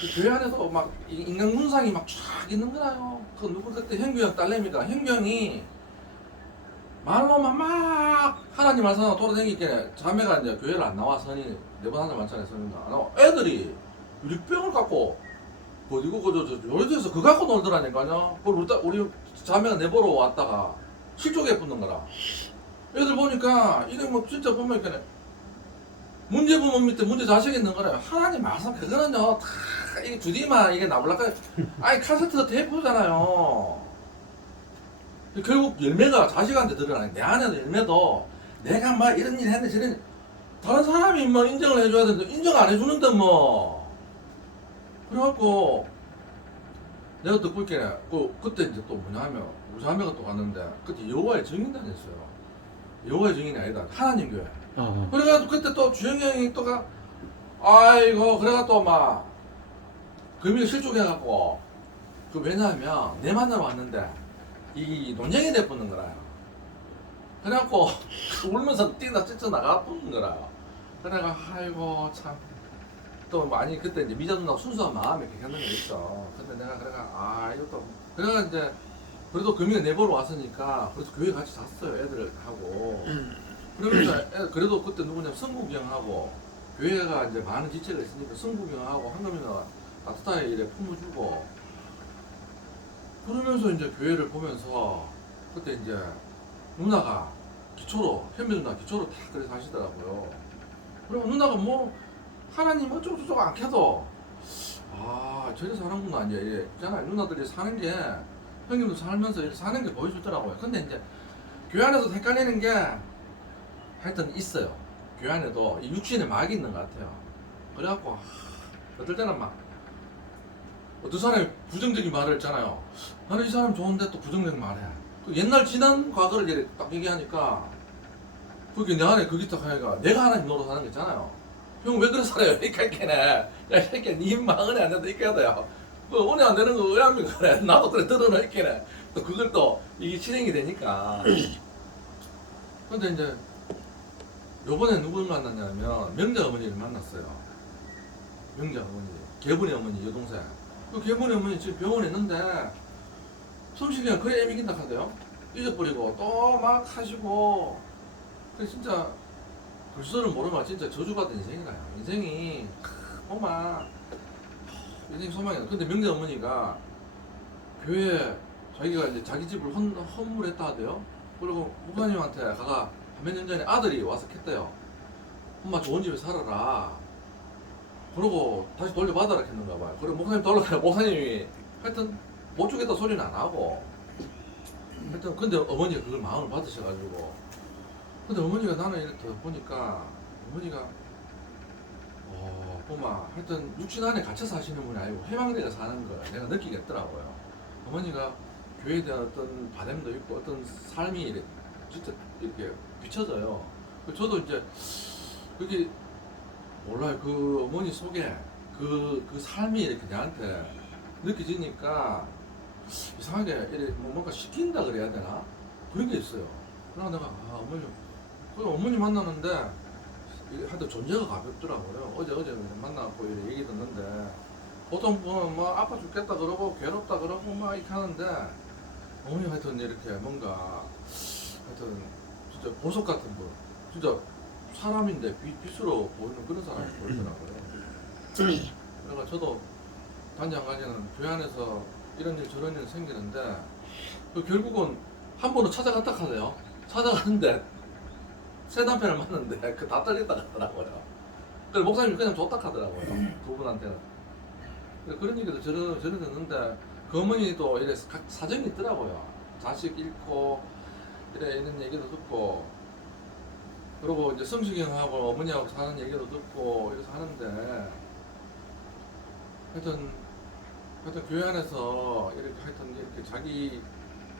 그 교회 안에서 막 인간 군상이 막 쫙 있는 거라요. 그 누구 그때 현규 형 딸내미가 현규 형이 말로만 막 하나님 말씀하고 돌아다니니까 자매가 이제 교회를 안 나와 선이 네번 하나 만찬에 선이 안 나와. 애들이 유리병을 갖고 어디고 그저 요리에서 그거 갖고 놀더라니까요. 그걸 우리 자매가 내보러 왔다가 실족에 붙는 거라. 애들 보니까 이게 뭐 진짜 보면 이렇게 문제 부모 밑에 문제 자식 있는 거라요. 하나님 말씀 그거는요 다 이게 주디만 이게 나올라까 아니 카세트 테이프잖아요. 결국 열매가 자식한테 드러나요. 내 안에도 열매도 내가 막 이런 일 했는데 저런 일, 다른 사람이 뭐 인정을 해줘야 되는데 인정 안 해주는데 뭐 그래갖고 내가 듣고 있게 그때 이제 또 뭐냐면 우리 자매가 또 갔는데 그때 여호와의 증인단 했어요. 여호와의 증인이 아니다 하나님 교회. 그래가지고 그때 또 주영이 형이 또가 아이고 그래가 또 막 금일 실족해갖고 그 왜냐하면 내 만나러 왔는데 이 논쟁이 돼붙는 거라요. 그래갖고 울면서 뛰다 찢어나가 붙는 거라요. 그래가 아이고 참 또 많이 그때 이제 미자 누나 순수한 마음에 이렇게 하는 게 있어. 근데 내가 그래가 아 이것도 그래가 이제 그래도 금일 내보러 왔으니까 그래서 교회 같이 잤어요 애들하고. 그러면서 그래도 그때 누구냐면 성국이 형하고 교회가 이제 많은 지체가 있으니까 성국이 형하고 한금이가 따뜻하게 이래 품어주고 그러면서 이제 교회를 보면서 그때 이제 누나가 기초로 현미 누나 기초로 다 그래서 하시더라고요. 그리고 누나가 뭐 하나님 어쩌고저쩌고 안 켜도 아 저래서 사는구나 이제 이래 있잖아요. 누나들이 사는 게 형님도 살면서 이렇게 사는 게 보여주더라고요. 근데 이제 교회 안에서 헷갈리는 게 하여튼 있어요. 교회 안에도 이 육신의 막이 있는 것 같아요. 그래갖고 어떨 때는 막 어떤 사람이 부정적인 말을 했잖아요. 나는 이 사람 좋은데 또 부정적인 말해. 그 옛날 지난 과거를 이렇게 딱 얘기하니까 그게 내 안에 그게 딱 하니까 내가 하나님 노릇하는 거 있잖아요. 형 왜 그래 살아요? 이렇게 할게네. 야 이렇게 니 인마 은혜 안 된다 이렇게 해야 돼요. 그 은혜 안 되는 거 왜 합니까? 그래 나도 그래 들어놓을게네. 또 그걸 또 이게 실행이 되니까. 근데 이제 요번에 누굴 만났냐면 명자 어머니를 만났어요. 명자 어머니, 개분이 어머니 여동생. 그 개분이 어머니 지금 병원에 있는데 숨쉬기가 그래 애미긴다 하대요. 잊어버리고 또 막 하시고 그 진짜 글쎄를 모르면 진짜 저주받은 인생이라요. 인생이 보마 인생 소망이다. 근데 명자 어머니가 교회 자기가 이제 자기 집을 헌물했다 하대요. 그리고 목사님한테 가가 몇 년 전에 아들이 와서 캤대요. 엄마 좋은 집에 살아라. 그러고 다시 돌려받아라 했는가 봐요. 그리고 목사님 돌아가요. 목사님이 하여튼 못 주겠다 소리는 안 하고 하여튼 근데 어머니가 그걸 마음을 받으셔가지고 근데 어머니가 나는 이렇게 보니까 어머니가 보마 하여튼 육신 안에 갇혀 사시는 분이 아니고 해방되어 사는 걸 내가 느끼겠더라고요. 어머니가 교회에 대한 어떤 바램도 있고 어떤 삶이 이렇게 진짜 이렇게 비춰져요. 저도 이제 그게 몰라요. 그 어머니 속에 그 삶이 이렇게 내한테 느껴지니까 이상하게 이래 뭐 뭔가 시킨다 그래야 되나 그런 게 있어요. 그래서 내가 어머니 그 어머니 만나는데 하여튼 존재가 가볍더라고요. 어제 만나고 이래 얘기 듣는데 보통 보면 뭐 아파 죽겠다 그러고 괴롭다 그러고 막 이렇게 하는데 어머니 하여튼 이렇게 뭔가 하여튼 진짜 보석 같은 분 진짜 사람인데 빛으로 보이는 그런 사람이 보이더라고요. 그러니까 저도 단지 한 가지는 교회 안에서 이런 일 저런 일 생기는데 결국은 한 번은 찾아갔다 하네요. 찾아갔는데 새 남편을 만났는데 그 다 떨렸다 하더라고요. 그래서 목사님이 그냥 좋다 하더라고요. 두 분한테는. 그런 얘기도 저는 듣는데 그 어머니도 이래 사정이 있더라고요. 자식 잃고 이래 이런 얘기도 듣고 그리고 이제 성식이 형하고 어머니하고 사는 얘기도 듣고 이래서 하는데 하여튼 교회 안에서 이렇게 자기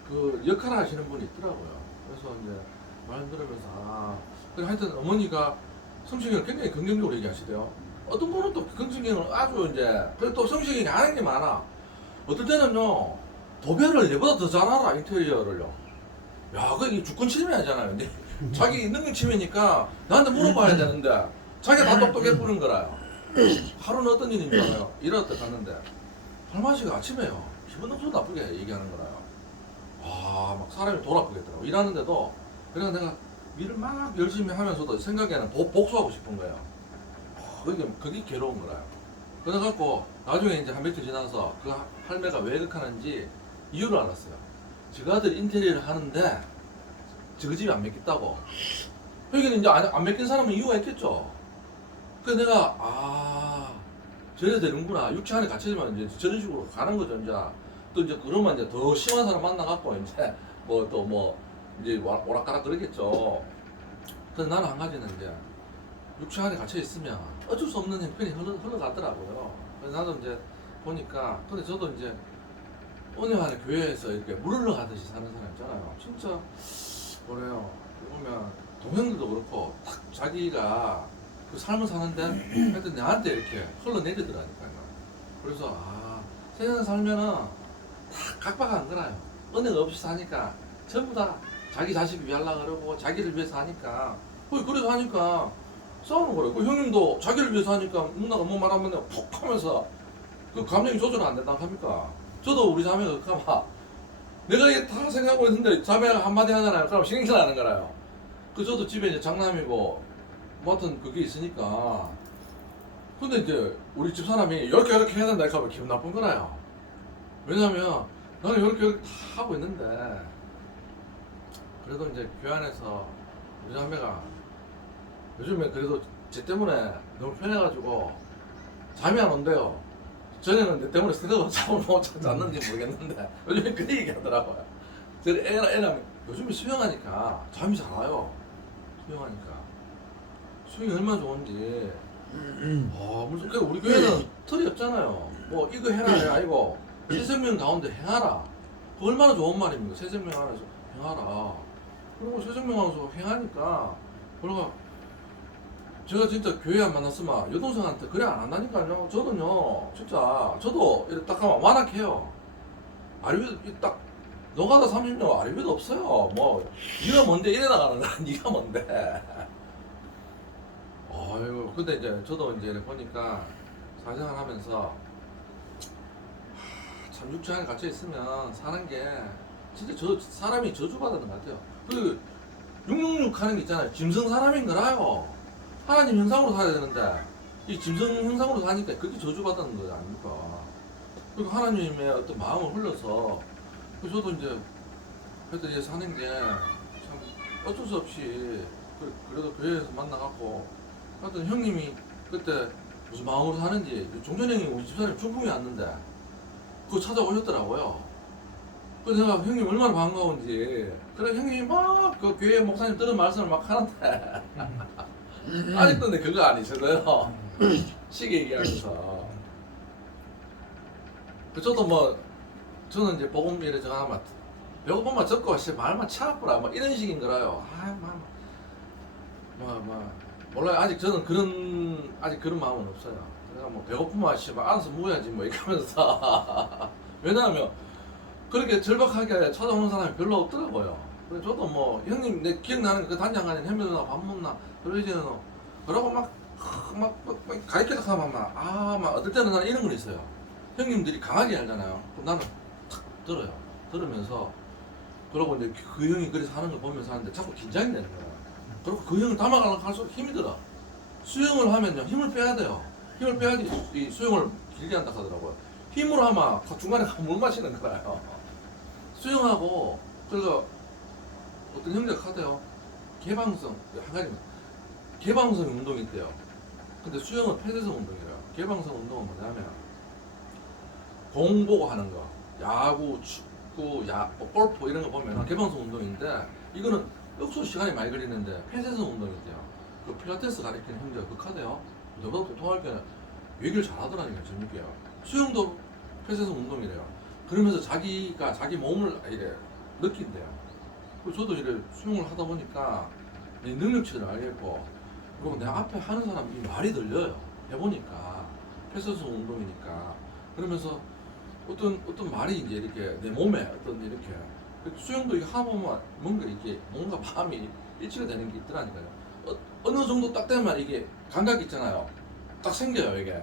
그 역할을 하시는 분이 있더라고요. 그래서 이제 말 들으면서 그래 하여튼 어머니가 성식이를 굉장히 긍정적으로 얘기하시대요. 어떤 분은 또 성식이를 아주 이제 그래 또 성식이 아는 게 많아. 어떨 때는요 도배를 얘보다 더 잘 알아 인테리어를요. 야 그게 주권 침해하잖아요. 근데 자기 능력 침해니까 나한테 물어봐야 되는데 자기가 다 똑똑해 보는 거라요. 하루는 어떤 일인 줄 알아요? 일하다 갔는데 할머니가 아침에요 기분 엄청 나쁘게 얘기하는 거라요. 막 사람이 돌아쁘겠더라고. 일하는데도 그래서 내가 일을 막 열심히 하면서도 생각에는 복수하고 싶은 거예요. 그게 괴로운 거라요. 그래갖고 나중에 이제 한 며칠 지나서 그 할매가 왜 그렇게 하는지 이유를 알았어요. 저 아들 인테리어를 하는데 저 집이 안 맡겼다고. 여기는 이제 안 맡긴 사람은 이유가 있겠죠. 그래서 내가 저래야 되는구나. 육체 안에 갇혀지면 이제 저런 식으로 가는 거죠. 이제 또 이제 그러면 이제 더 심한 사람 만나갖고 이제 이제 오락가락 그러겠죠. 그래서 나는 한 가지는 이제 육체 안에 갇혀 있으면 어쩔 수 없는 형편이 흘러가더라고요. 그래서 나도 이제 보니까 근데 저도 이제 은혜와의 교회에서 이렇게 물 흘러가듯이 사는 사람 있잖아요. 진짜 뭐래요. 보면 동생들도 그렇고 딱 자기가 그 삶을 사는데 하여튼 내한테 이렇게 흘러내리더라니까요. 그래서 세상 살면은 다 각박한 거라요. 은혜가 없이 사니까 전부 다 자기 자식 위하려고 그러고 자기를 위해서 하니까 그래서 하니까 싸우는 거래요. 그 형님도 자기를 위해서 하니까 누나가 뭐 말하면 푹 하면서 그 감정이 조절 안 된다고 합니까? 저도 우리 자매가 그렇게 하면 내가 이게 다 생각하고 있는데 자매가 한마디 하잖아요. 그럼 신경 나는 거라요. 저도 집에 이제 장남이고 뭐 하여튼 그게 있으니까 근데 이제 우리 집 사람이 이렇게 해야 된다 이렇게 하면 기분 나쁜 거라요. 왜냐면 나는 이렇게 다 하고 있는데 그래도 이제 교회 안에서 우리 자매가 요즘에 그래도 쟤 때문에 너무 편해가지고 잠이 안 온대요. 전에는 내 때문에 스트레스가 잠을 못 잤는지 모르겠는데 요즘에 그 얘기 하더라고요. 애랑 요즘에 수영하니까 잠이 잘 와요. 수영이 얼마나 좋은지. 무슨 우리 교회는 틀이 없잖아요. 뭐 이거 해라 해 아니고 새 생명 가운데 행하라. 그 얼마나 좋은 말입니까? 새 생명 안에서 행하라. 그리고 새 생명 안에서 행하니까 그러니까 제가 진짜 교회 안 만났으면 여동생한테 그래 안 한다니까요. 저도요 진짜 저도 이렇게 딱 하면 완악해요. 아리비도 딱 너가다 30년 아리비도 없어요. 뭐 네가 뭔데 이래 나가는 거야. 네가 뭔데. 아이고 근데 이제 저도 이제 보니까 사생활 하면서 참 육체 안에 갇혀 있으면 사는 게 진짜 사람이 저주받는 것 같아요. 그 666 하는 게 있잖아요. 짐승 사람인 거라요. 하나님 형상으로 살아야 되는데 이 짐승 형상으로 사니까 그게 저주받는 거 아닙니까? 그리고 하나님의 어떤 마음을 흘러서 저도 이제 그래도 이제 사는 게 참 어쩔 수 없이 그래도 교회에서 만나갖고 하여튼 형님이 그때 무슨 마음으로 사는지 종전형이 우리 집사님 중풍이 왔는데 그거 찾아오셨더라고요. 그래서 내가 형님 얼마나 반가운지 그래 형님이 막 그 교회 목사님 들은 말씀을 막 하는데 아직도 근데 그거 아니잖아요. 시계 얘기하면서 저도 뭐 저는 이제 복음 일에 저 하나 배고픔만 적고 말만 차아프라 뭐 이런 식인 거라요. 몰라요. 아직 저는 그런 마음은 없어요. 내가 뭐 배고프면 알아서 먹어야지 뭐 이렇게 하면서 왜냐하면 그렇게 절박하게 찾아오는 사람이 별로 없더라고요. 그래서 저도 뭐 형님 내 기억나는 그 단장관인 햄버거나 밥 먹나 그러지는 그러고 막 가르치다 하면 막 어떨 때는 나는 이런 건 있어요. 형님들이 강하게 하잖아요. 그럼 나는 탁 들어요. 들으면서 그러고 이제 그 형이 그래서 하는 거 보면서 하는데 자꾸 긴장이 되는 거예요. 그리고 그 형을 담아가려고 할수록 힘이 들어. 수영을 하면요 힘을 빼야 돼요. 힘을 빼야지 이 수영을 길게 한다 하더라고요. 힘으로 하면 중간에 물 마시는 거라요. 수영하고 그래서 어떤 형제가 하대요. 개방성 한 가지만 개방성 운동이 있대요. 근데 수영은 폐쇄성 운동이래요. 개방성 운동은 뭐냐면 공 보고 하는 거, 야구, 축구, 골프 이런 거 보면 개방성 운동인데 이거는 억수 시간이 많이 걸리는데 폐쇄성 운동이대요. 그 필라테스 가르치는 형제가 그 카대요. 너보다 보통할 때는 얘기를 잘하더라니까 재밌게요. 수영도 폐쇄성 운동이래요. 그러면서 자기가 자기 몸을 이래 느낀대요. 그리고 저도 이래 수영을 하다 보니까 내 능력치를 알겠고 그리고 내 앞에 하는 사람이 말이 들려요. 해보니까 폐쇄성 운동이니까 그러면서 어떤 말이 이제 이렇게 내 몸에 어떤 이렇게 수영도 이거 하다 보면 뭔가 마음이 일치가 되는 게 있더라니까요. 어느 정도 딱 되면 이게 감각이 있잖아요. 딱 생겨요 이게.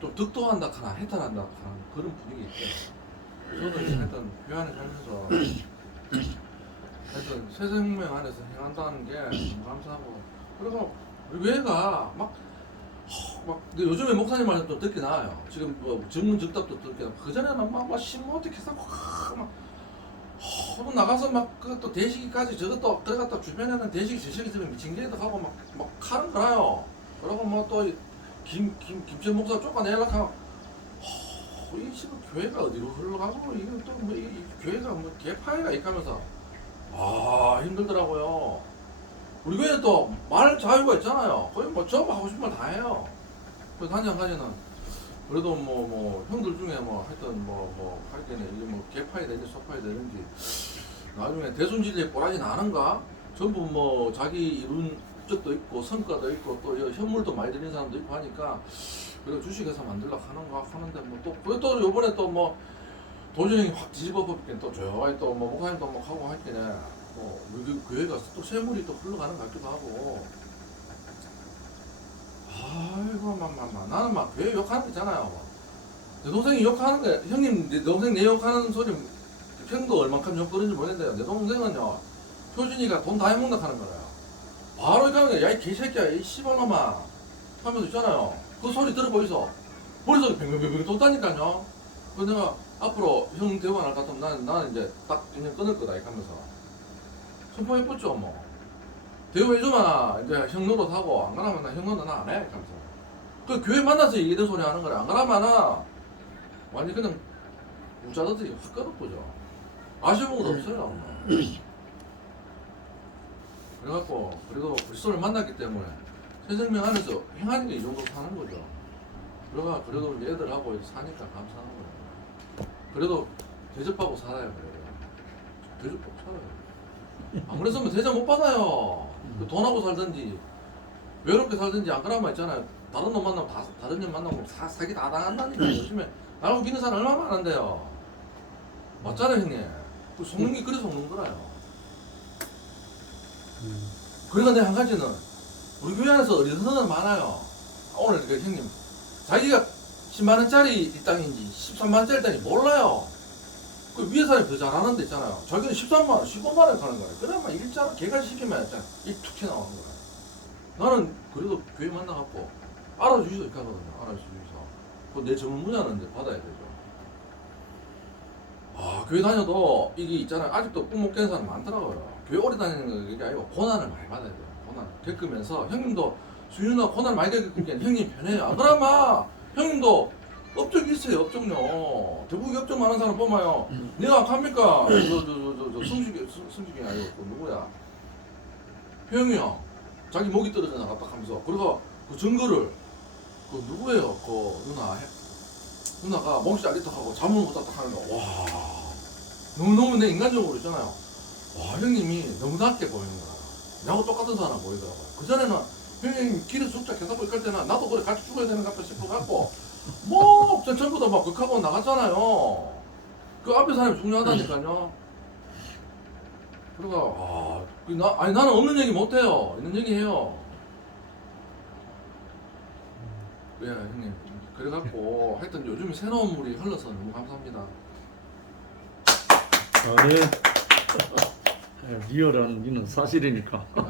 좀 득도한다 하나 해탈한다 하는 그런 분위기 있대요. 저도 이제 하여튼 교환을 하면서 하여튼 새 생명 안에서 행한다는 게 너무 감사하고 그리고 우리 교회가 막 근데 요즘에 목사님 말씀 좀 듣기 나아요. 지금 뭐 전문 즉답도 듣기 나아요. 그전에는 막 신모한테 계속 막 나가서 막 그것도 대시기까지 저것도 들어갔다 주변에는 대시기 저시기 들으면 미친 개도 하고 막 하는 거라요. 그러고 뭐 또 김천 목사 쫓아내려고 하고 이 지금 교회가 어디로 흘러가고 이거 또 뭐 이 교회가 뭐 개파이가 이까면서 힘들더라고요. 우리 교회는 또 말 자유가 있잖아요. 거의 뭐 저거 하고 싶은 말 다 해요. 그 단장까지는 그래도 뭐 형들 중에 뭐 하여튼 뭐 할 때는 이게 뭐 개파이 되는지 소파이 되는지 나중에 대순진리에 꼬라지 나는가 전부 뭐 자기 이룬 적도 있고 성과도 있고 또 현물도 많이 드린 사람도 있고 하니까 그리고 주식회사 만들려고 하는가 하는데 또 요번에 또 뭐 도저히 확 뒤집어 버리긴 또 조용히 또 뭐 목사님도 뭐 하고 할 때는 뭐 우리 교회가 또 세물이 또 흘러가는 것 같기도 하고 아이고 나는 막 교회 욕하는 거 있잖아요. 내 동생이 욕하는 게 형님 내 동생 내 욕하는 소리 형도 얼만큼 욕 그런지 모르겠는데 내 동생은요 효준이가 돈 다 해먹는다 하는 거예요. 바로 이러는 야이 개새끼야 이 씨발놈아 하면서 있잖아요. 그 소리 들어보이소. 머릿속에 뱅뱅뱅뱅 돈다니까요. 그 내가 앞으로 형 대화 날 같으면 나는 이제 딱 그냥 끊을 거다 이렇게 하면서 선포해봤죠 뭐. 대우해주마 이제 형 노릇하고 안 그러면 나 형 노릇 나 안 해. 이러면서 그 교회 만나서 얘기된 소리 하는 거래. 안 그러면 완전 그냥 우짜더들이 확 끊어보죠. 아쉬운 것도 없어요. 그래갖고 그래도 그리스도를 만났기 때문에 새 생명 안에서 행하는 게 이 정도 사는 거죠. 그래도 얘들하고 사니까 감사한 거예요. 그래도 대접하고 살아요. 그래도 대접하고 살아요. 안 그랬으면 대접 못 받아요. 그 돈하고 살든지 외롭게 살든지 안 그러면 있잖아요. 다른 놈 만나면 다른 년 만나면 사기 다 당한다니까. 요즘에 나하고 믿는 사람 얼마나 많은데요. 맞잖아요 형님. 그 속는 게 그래서 속는 거라요. 그러니까 내가 한 가지는 우리 교회 안에서 어리석은 많아요. 오늘 그 형님 자기가 10만원짜리 이 땅인지 13만원짜리 땅인지 몰라요. 그 위에 사람이 더 잘하는 데 있잖아요. 자기는 13만원, 15만원 가는 거예요. 그러면 일자로 개가 시키면 이툭 튀어나오는 거예요. 나는 그래도 교회 만나갖고 알아주시오 이렇게 하거든요. 알아주시오. 그거 내 전문 분야는 이제 받아야 되죠. 교회 다녀도 이게 있잖아요. 아직도 꿈 못 깬 사람 많더라고요. 교회 오래 다니는 게 아니고 고난을 많이 받아야 돼요. 고난 겪으면서 형님도 수윤아 고난을 많이 겪으니까 형님 편해요. 안 그러면 형님도 업적이 있어요. 업적요. 대부분 업적 많은 사람 보면요. 내가 악합니까? 승식이 아니고 그 누구야? 형이요. 자기 목이 떨어져 나갔다 하면서 그리고 그 증거를 그 누구예요? 그 누나가 목이 잘리떡하고 잠을 못 잤다 하는 거. 와 너무너무 내 인간적으로 있잖아요. 와 형님이 너무 낮게 보이는 거야. 나하고 똑같은 사람 보이더라고요. 그전에는 형님 길에 죽자 계속 갈 때는 나도 그래 같이 죽어야 되는 것 같다 싶어갖고 뭐 전부 다 막 극하고 나갔잖아요. 그 앞에 사람이 중요하다니까요. 그러니까 아니 나는 없는 얘기 못해요. 있는 얘기 해요. 예, 형님. 그래갖고 하여튼 요즘 새로운 물이 흘러서 너무 감사합니다. 아니 리얼한 이는 사실이니까. 예.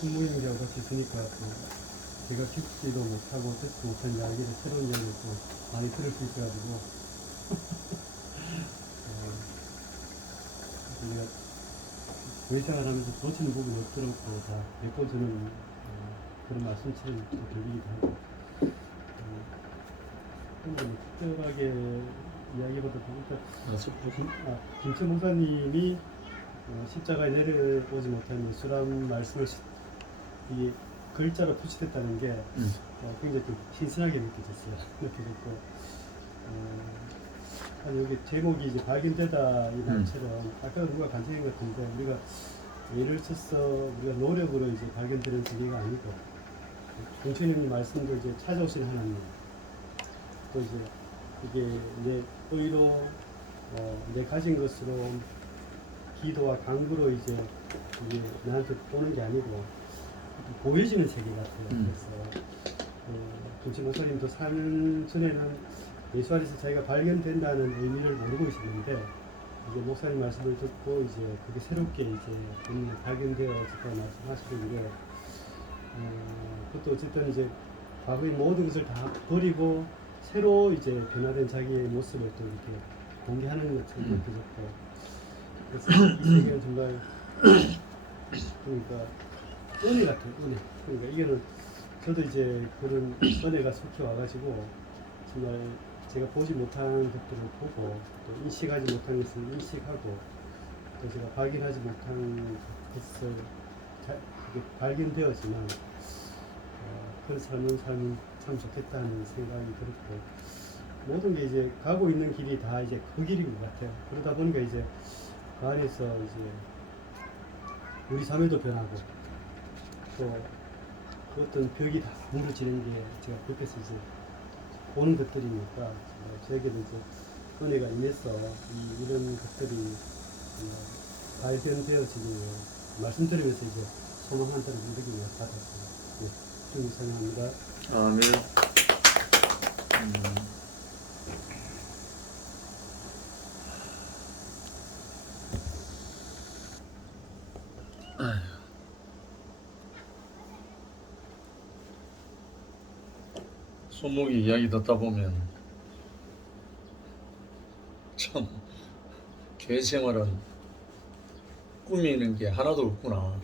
부모님이랑 같이 있으니까 또 제가 겪지도 못하고 듣지 못한 이야기를 새로운 이야기를 또 많이 들을 수 있어가지고 우리가 외생활 하면서 놓치는 부분이 없도록 다 메꿔주는 그런 말씀처럼 또 들리기도 하고 근데 뭐 특별하게 이야기보다 일단 김천 목사님이 십자가에 내려오지 못한 예수란 말씀을 이 글자로 표시됐다는 게 굉장히 좀 신선하게 느껴졌어요. 느껴졌고 아니 여기 제목이 이제 발견되다 이 말처럼 아까 누가 간증한 것 같은데 우리가 예를 들어서 우리가 노력으로 이제 발견되는 세계가 아니고 공천형님 말씀도 이제 찾아오신 하나님 또 이제 이게 내 의로 내 가진 것으로 기도와 강구로 이제 이게 나한테 오는 게 아니고 보여지는 세계 같아요. 그래서 김치 목사님도 4년 전에는 예수 안에서 자기가 발견된다는 의미를 모르고 있었는데 이제 목사님 말씀을 듣고 이제 그게 새롭게 이제 발견되어졌다고 말씀하시는 게 그것도 어쨌든 이제 과거의 모든 것을 다 버리고 새로 이제 변화된 자기의 모습을 또 이렇게 공개하는 것처럼 느껴졌고 그래서 이 세계는 정말 그러니까 은혜 같아요. 은혜. 그러니까 이거는 저도 이제 그런 은혜가 속해 와가지고 정말 제가 보지 못한 것들을 보고 또 인식하지 못한 것을 인식하고 또 제가 발견하지 못한 것을 발견되었지만 그런 삶은 참 좋겠다는 생각이 들었고 모든 게 이제 가고 있는 길이 다 이제 그 길인 것 같아요. 그러다 보니까 이제 그 안에서 이제 우리 삶도 변하고 또 그 어떤 벽이 다 무너지는 게 제가 그렇게서 이제 보는 것들이니까 저에게도 이제 은혜가 임해서 이런 것들이 발견되어지는 말씀 들으면서 이제 소망한다는 느낌을 받았어요. 네, 좀 이상합니다. 아멘. 손목이 이야기 듣다 보면 참 교회 생활은 꾸미는 게 하나도 없구나.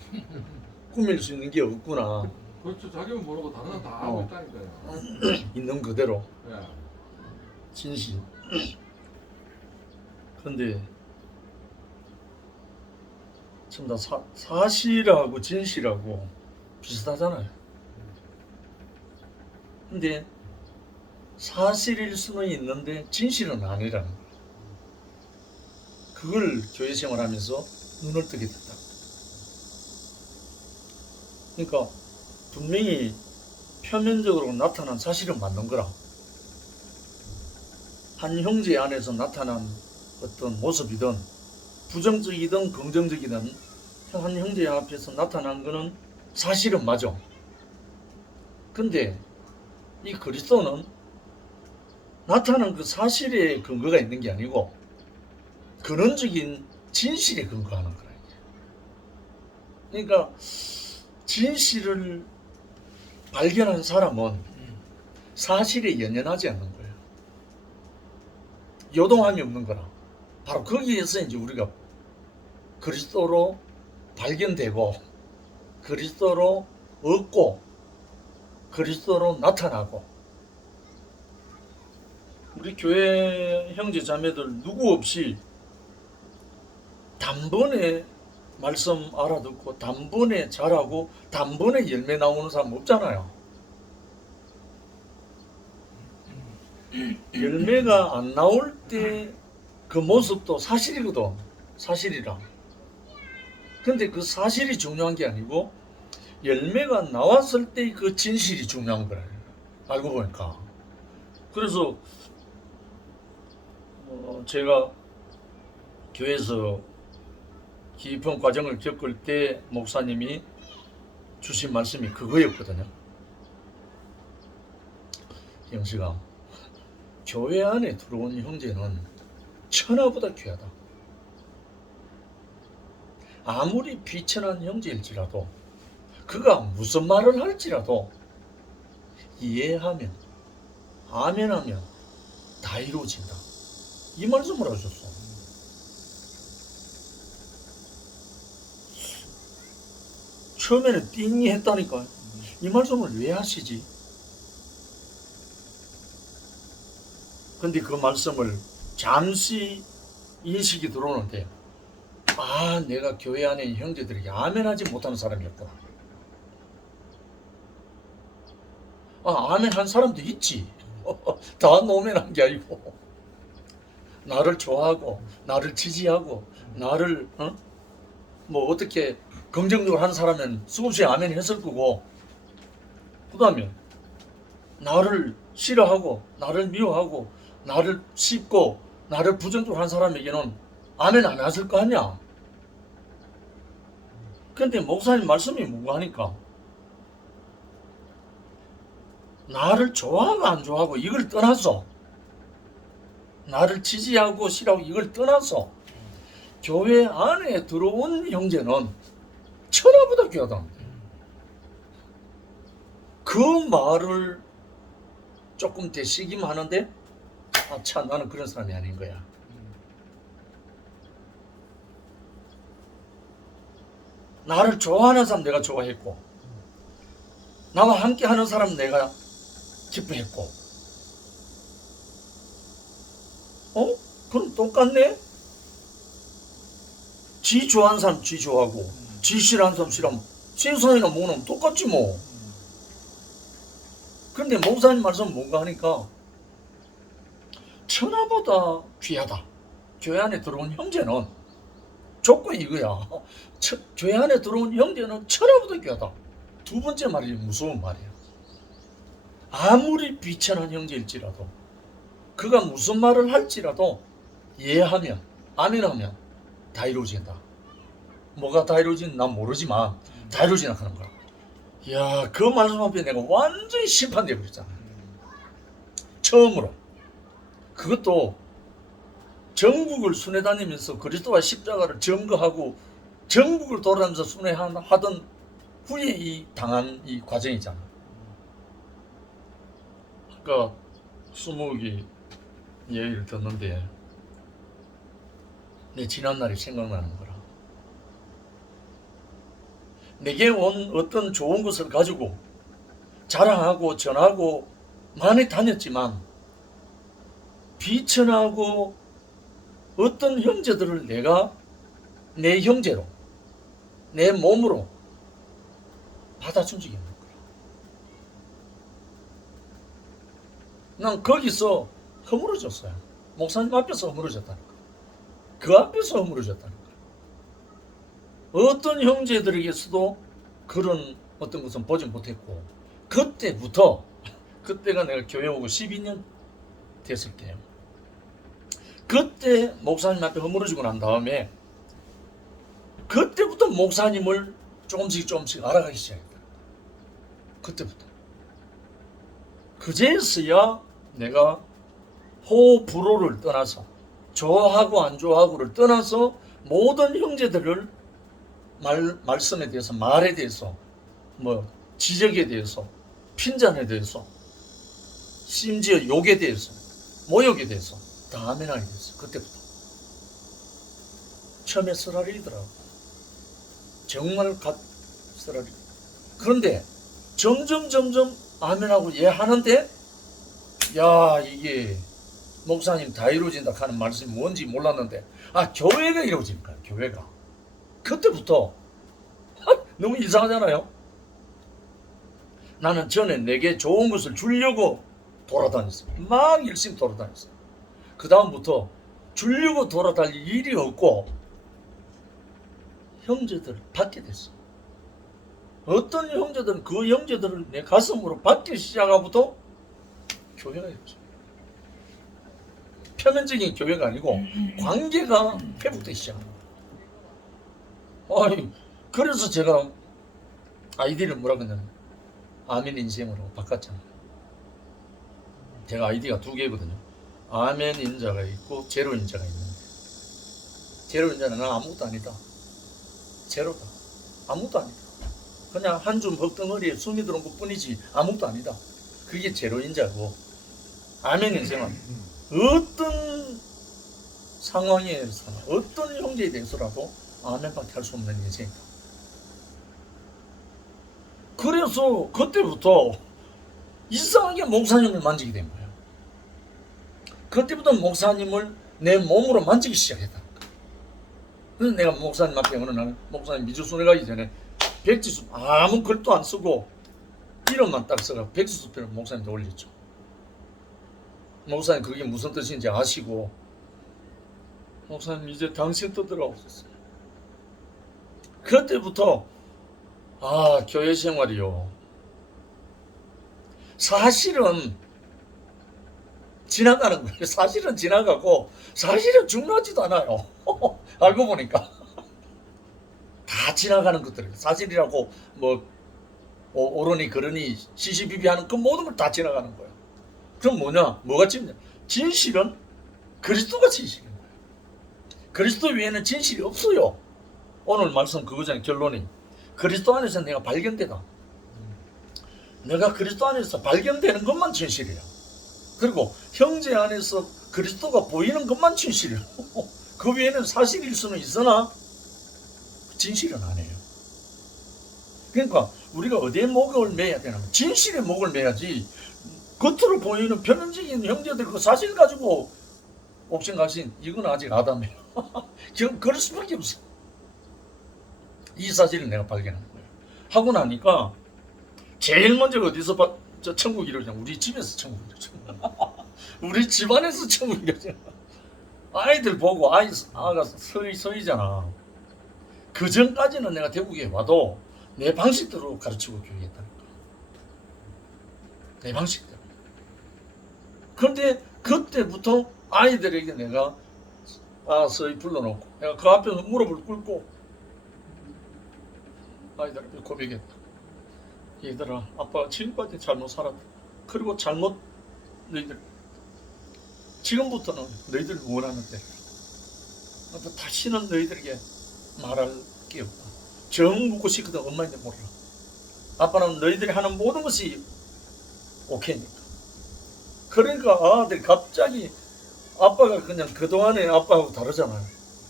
꾸밀 수 있는 게 없구나. 그렇죠. 자기만 모르고 다른 사람 다 하고 있다니까요. 있는 그대로 예. 진실. 근데 참 다 사실하고 진실하고 비슷하잖아요. 근데 사실일 수는 있는데 진실은 아니라는 거예요. 그걸 교회 생활하면서 눈을 뜨게 됐다. 그러니까 분명히 표면적으로 나타난 사실은 맞는 거라. 한 형제 안에서 나타난 어떤 모습이든 부정적이든 긍정적이든 한 형제 앞에서 나타난 거는 사실은 맞아. 근데 이 그리스도는 나타난 그 사실에 근거가 있는 게 아니고 근원적인 진실에 근거하는 거라. 그러니까 진실을 발견한 사람은 사실에 연연하지 않는 거예요. 요동함이 없는 거라. 바로 거기에서 이제 우리가 그리스도로 발견되고 그리스도로 얻고 그리스도로 나타나고 우리 교회 형제 자매들 누구 없이 단번에 말씀 알아듣고 단번에 잘하고 단번에 열매 나오는 사람 없잖아요. 열매가 안 나올 때 그 모습도 사실이거든. 사실이라. 근데 그 사실이 중요한 게 아니고 열매가 나왔을 때 그 진실이 중요한 거예요. 알고 보니까. 그래서 제가 교회에서 깊은 과정을 겪을 때 목사님이 주신 말씀이 그거였거든요. 영식아, 교회 안에 들어온 형제는 천하보다 귀하다. 아무리 비천한 형제일지라도 그가 무슨 말을 할지라도 이해하면 아멘하면 다 이루어진다. 이 말씀을 하셨어. 처음에는 띵이 했다니까. 이 말씀을 왜 하시지? 근데 그 말씀을 잠시 인식이 들어오는데, 아, 내가 교회 안에 있는 형제들에게 아멘하지 못하는 사람이었구나. 아, 아멘한 사람도 있지. 다 노멘한 게 아니고 나를 좋아하고 나를 지지하고 나를 뭐 어떻게 긍정적으로 하는 사람은 수없이 아멘 했을 거고, 그 다음에 나를 싫어하고 나를 미워하고 나를 씹고 나를 부정적으로 하는 사람에게는 아멘 안 했을 거 아니야. 근데 목사님 말씀이 뭔가 하니까 나를 좋아하고 안 좋아하고 이걸 떠나서, 나를 지지하고 싫어하고 이걸 떠나서 교회 안에 들어온 형제는 천하보다 귀하다. 그 말을 조금 되시기만 하는데, 아, 참, 나는 그런 사람이 아닌 거야. 나를 좋아하는 사람 내가 좋아했고, 나와 함께 하는 사람 내가 기뻐했고, 그럼 똑같네? 지 좋아하는 사람 지 좋아하고, 지 싫어하는 사람 싫어하면 세상이나 뭐는 똑같지 뭐. 근데 목사님 말씀은 뭔가 하니까 천하보다 귀하다. 교회 안에 들어온 형제는 조건이 이거야. 교회 안에 들어온 형제는 천하보다 귀하다. 두 번째 말이 무서운 말이야. 아무리 비천한 형제일지라도 그가 무슨 말을 할지라도 이해하면 아멘하면 다 이루어진다. 뭐가 다 이루어지는지 난 모르지만 다 이루어진다 하는 거야. 이야, 그 말씀 앞에 내가 완전히 심판되어 버렸잖아. 처음으로. 그것도 전국을 순회 다니면서 그리스도와 십자가를 증거하고 전국을 돌아다니면서 순회하던 후에 이 당한 이 과정이잖아. 아까 수목이 얘기를 듣는데 내 지난날이 생각나는 거라. 내게 온 어떤 좋은 것을 가지고 자랑하고 전하고 많이 다녔지만 비천하고 어떤 형제들을 내가 내 형제로 내 몸으로 받아준 적이 없는 거야. 난 거기서 허물어졌어요. 목사님 앞에서 허물어졌다는 거야. 그 앞에서 허물어졌다는 거야. 어떤 형제들에게서도 그런 어떤 것은 보지 못했고, 그때부터, 그때가 내가 교회 오고 12년 됐을 때요. 그때 목사님 앞에 허물어지고 난 다음에 그때부터 목사님을 조금씩 알아가기 시작했다. 그때부터. 그제서야 내가 호불호를 떠나서 좋아하고 안 좋아하고를 떠나서 모든 형제들을 말씀에 대해서, 말에 대해서, 뭐 지적에 대해서, 핀잔에 대해서, 심지어 욕에 대해서, 모욕에 대해서 다 아멘하게 됐어. 그때부터. 처음에 쓰라리더라고. 정말 쓰라리. 그런데 점점 아멘하고 예 하는데, 야, 이게 목사님 다 이루어진다 하는 말씀이 뭔지 몰랐는데, 아, 교회가 이루어진 거야. 교회가. 그때부터 너무 이상하잖아요. 나는 전에 내게 좋은 것을 주려고 돌아다녔어. 막 열심히 돌아다녔어. 그 다음부터 주려고 돌아다닐 일이 없고 형제들을 받게 됐어. 어떤 형제들은 그 형제들을 내 가슴으로 받기 시작하고부터 교회가 됐어. 표면적인 교회가 아니고 관계가 회복되기 시작한 거야. 아니, 그래서 제가 아이디를 뭐라 그러냐면 아멘 인생으로 바꿨잖아요. 제가 아이디가 두 개거든요. 아멘 인자가 있고 제로 인자가 있는데, 제로 인자는 난 아무것도 아니다. 제로다. 아무것도 아니다. 그냥 한 줌 흙덩어리에 숨이 들어온 것 뿐이지 아무것도 아니다. 그게 제로 인자고, 아멘 인생은 어떤 상황에서나 어떤 형제에 대해서라도 아멘밖에 할 수 없는 인생이다. 그래서 그때부터 이상하게 목사님을 만지게 된 거예요. 그때부터 목사님을 내 몸으로 만지기 시작했다. 그래서 내가 목사님 앞에 어느 날 목사님 미주순회 가기 전에 백지수 아무 글도 안 쓰고 이름만 딱 써가 백지수표를 목사님한테 올렸죠. 목사님 그게 무슨 뜻인지 아시고, 목사님 이제 당신 뜻대로 없었어요. 그때부터 교회 생활이요, 사실은 지나가는 거예요. 사실은 지나가고 사실은 중요하지도 않아요. 알고 보니까 다 지나가는 것들, 사실이라고 뭐 옳으니 그러니 시시비비하는 그 모든 걸 다 지나가는 거예요. 그럼 뭐냐? 뭐가 진짜? 진실은 그리스도가 진실인 거예요. 그리스도 외에는 진실이 없어요. 오늘 말씀 그거잖아요. 결론이 그리스도 안에서 내가 발견되다. 내가 그리스도 안에서 발견되는 것만 진실이야. 그리고 형제 안에서 그리스도가 보이는 것만 진실이야. 그 외에는 사실일 수는 있으나 진실은 아니에요. 그러니까 우리가 어디에 목을 매야 되냐면 진실에 목을 매야지, 겉으로 보이는 표면적인 형제들 그 사실 가지고 옥신각신, 이건 아직 아담이에요. 그럴 수밖에 없어. 이 사실을 내가 발견한 거예요. 하고 나니까 제일 먼저 어디서 저 천국 이루어지냐? 우리 집에서 천국 이루어져. 우리 집안에서 천국 이루어져. 아이들 보고 아가 서이잖아. 그 전까지는 내가 대구에 와도 내 방식대로 가르치고 교육했다니까. 내 방식대로. 그런데 그때부터 아이들에게 내가 서희 불러놓고 내가 그 앞에서 무릎을 꿇고 아이들에게 고백했다. 얘들아, 아빠가 지금까지 잘못 살았다. 그리고 잘못 너희들 지금부터는 너희들 원하는 대로. 다시는 너희들에게 말할 게 없다. 정 묻고 싶거든 엄마인데 몰라. 아빠는 너희들이 하는 모든 것이 오케이니까. 그러니까 아들이 갑자기 아빠가 그냥 그동안에 아빠하고 다르잖아요.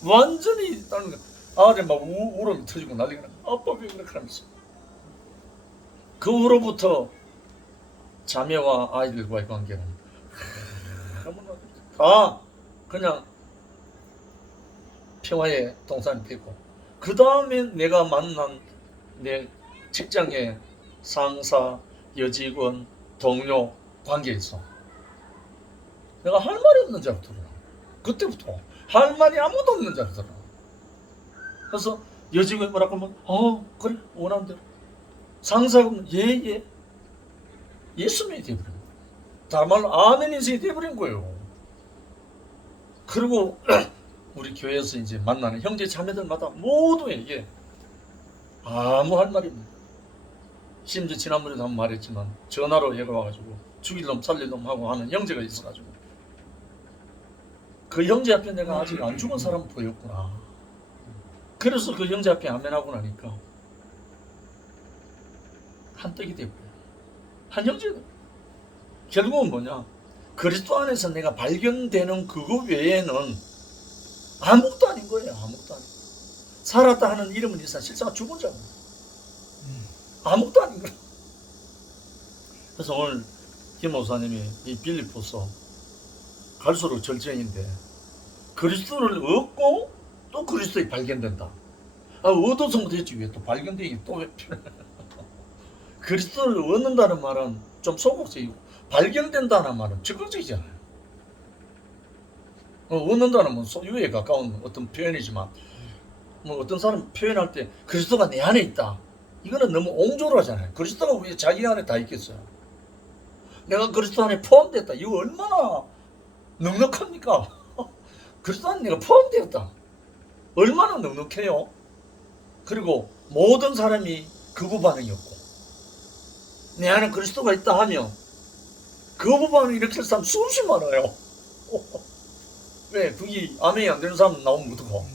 완전히 다른 거. 아들이 막 울음이 터지고 난리가 나. 아빠 왜 그렇게 하면서. 그 후로부터 자매와 아이들과의 관계는 다 그냥 평화의 동산이 되고, 그 다음에 내가 만난 내 직장의 상사, 여직원, 동료 관계에서 내가 할 말이 없는 줄 알더라. 그때부터 할 말이 아무도 없는 줄 알더라. 그래서 여직원이 뭐라고 하면 그래 원하는 대로, 상사가 예 예수님이 되어버린 거예요. 다른 말로 아멘 인생이 되어버린 거예요. 그리고 우리 교회에서 이제 만나는 형제 자매들마다 모두에게 아무 할 말이 없는 거예요. 심지어 지난번에도 한번 말했지만 전화로 얘가 와가지고 죽일 놈 살릴 놈 하고 하는 형제가 있어가지고, 그 형제 앞에 내가 아직 안 죽은 사람 보였구나. 그래서 그 형제 앞에 아멘하고 나니까 한떡이 되고요. 한 형제들. 결국은 뭐냐? 그리스도 안에서 내가 발견되는 그거 외에는 아무것도 아닌 거예요. 아무것도 아닌 거예요. 살았다 하는 이름은 있으나 실제가 죽은 자고 아무것도 아닌 거예요. 그래서 오늘 김 목사님이 이 빌립보서 갈수록 절정인데, 그리스도를 얻고 또 그리스도에 발견된다. 얻어서 못했지 왜 또 발견되기 또 왜 그리스도를 얻는다는 말은 좀 소극적이고, 발견된다는 말은 적극적이잖아요. 얻는다는 뭐 소유에 가까운 어떤 표현이지만 뭐 어떤 사람 표현할 때 그리스도가 내 안에 있다. 이거는 너무 옹졸하잖아요. 그리스도가 왜 자기 안에 다 있겠어요? 내가 그리스도 안에 포함됐다. 이거 얼마나 넉넉합니까? 그리스도 안에 내가 포함되었다. 얼마나 넉넉해요? 그리고 모든 사람이 거부 반응이었고 내 안에 그리스도가 있다 하면 거부 반응 일으킬 사람 수없이 많아요. 왜? 그게 아멘이 안 되는 사람 나오면 어떡하고.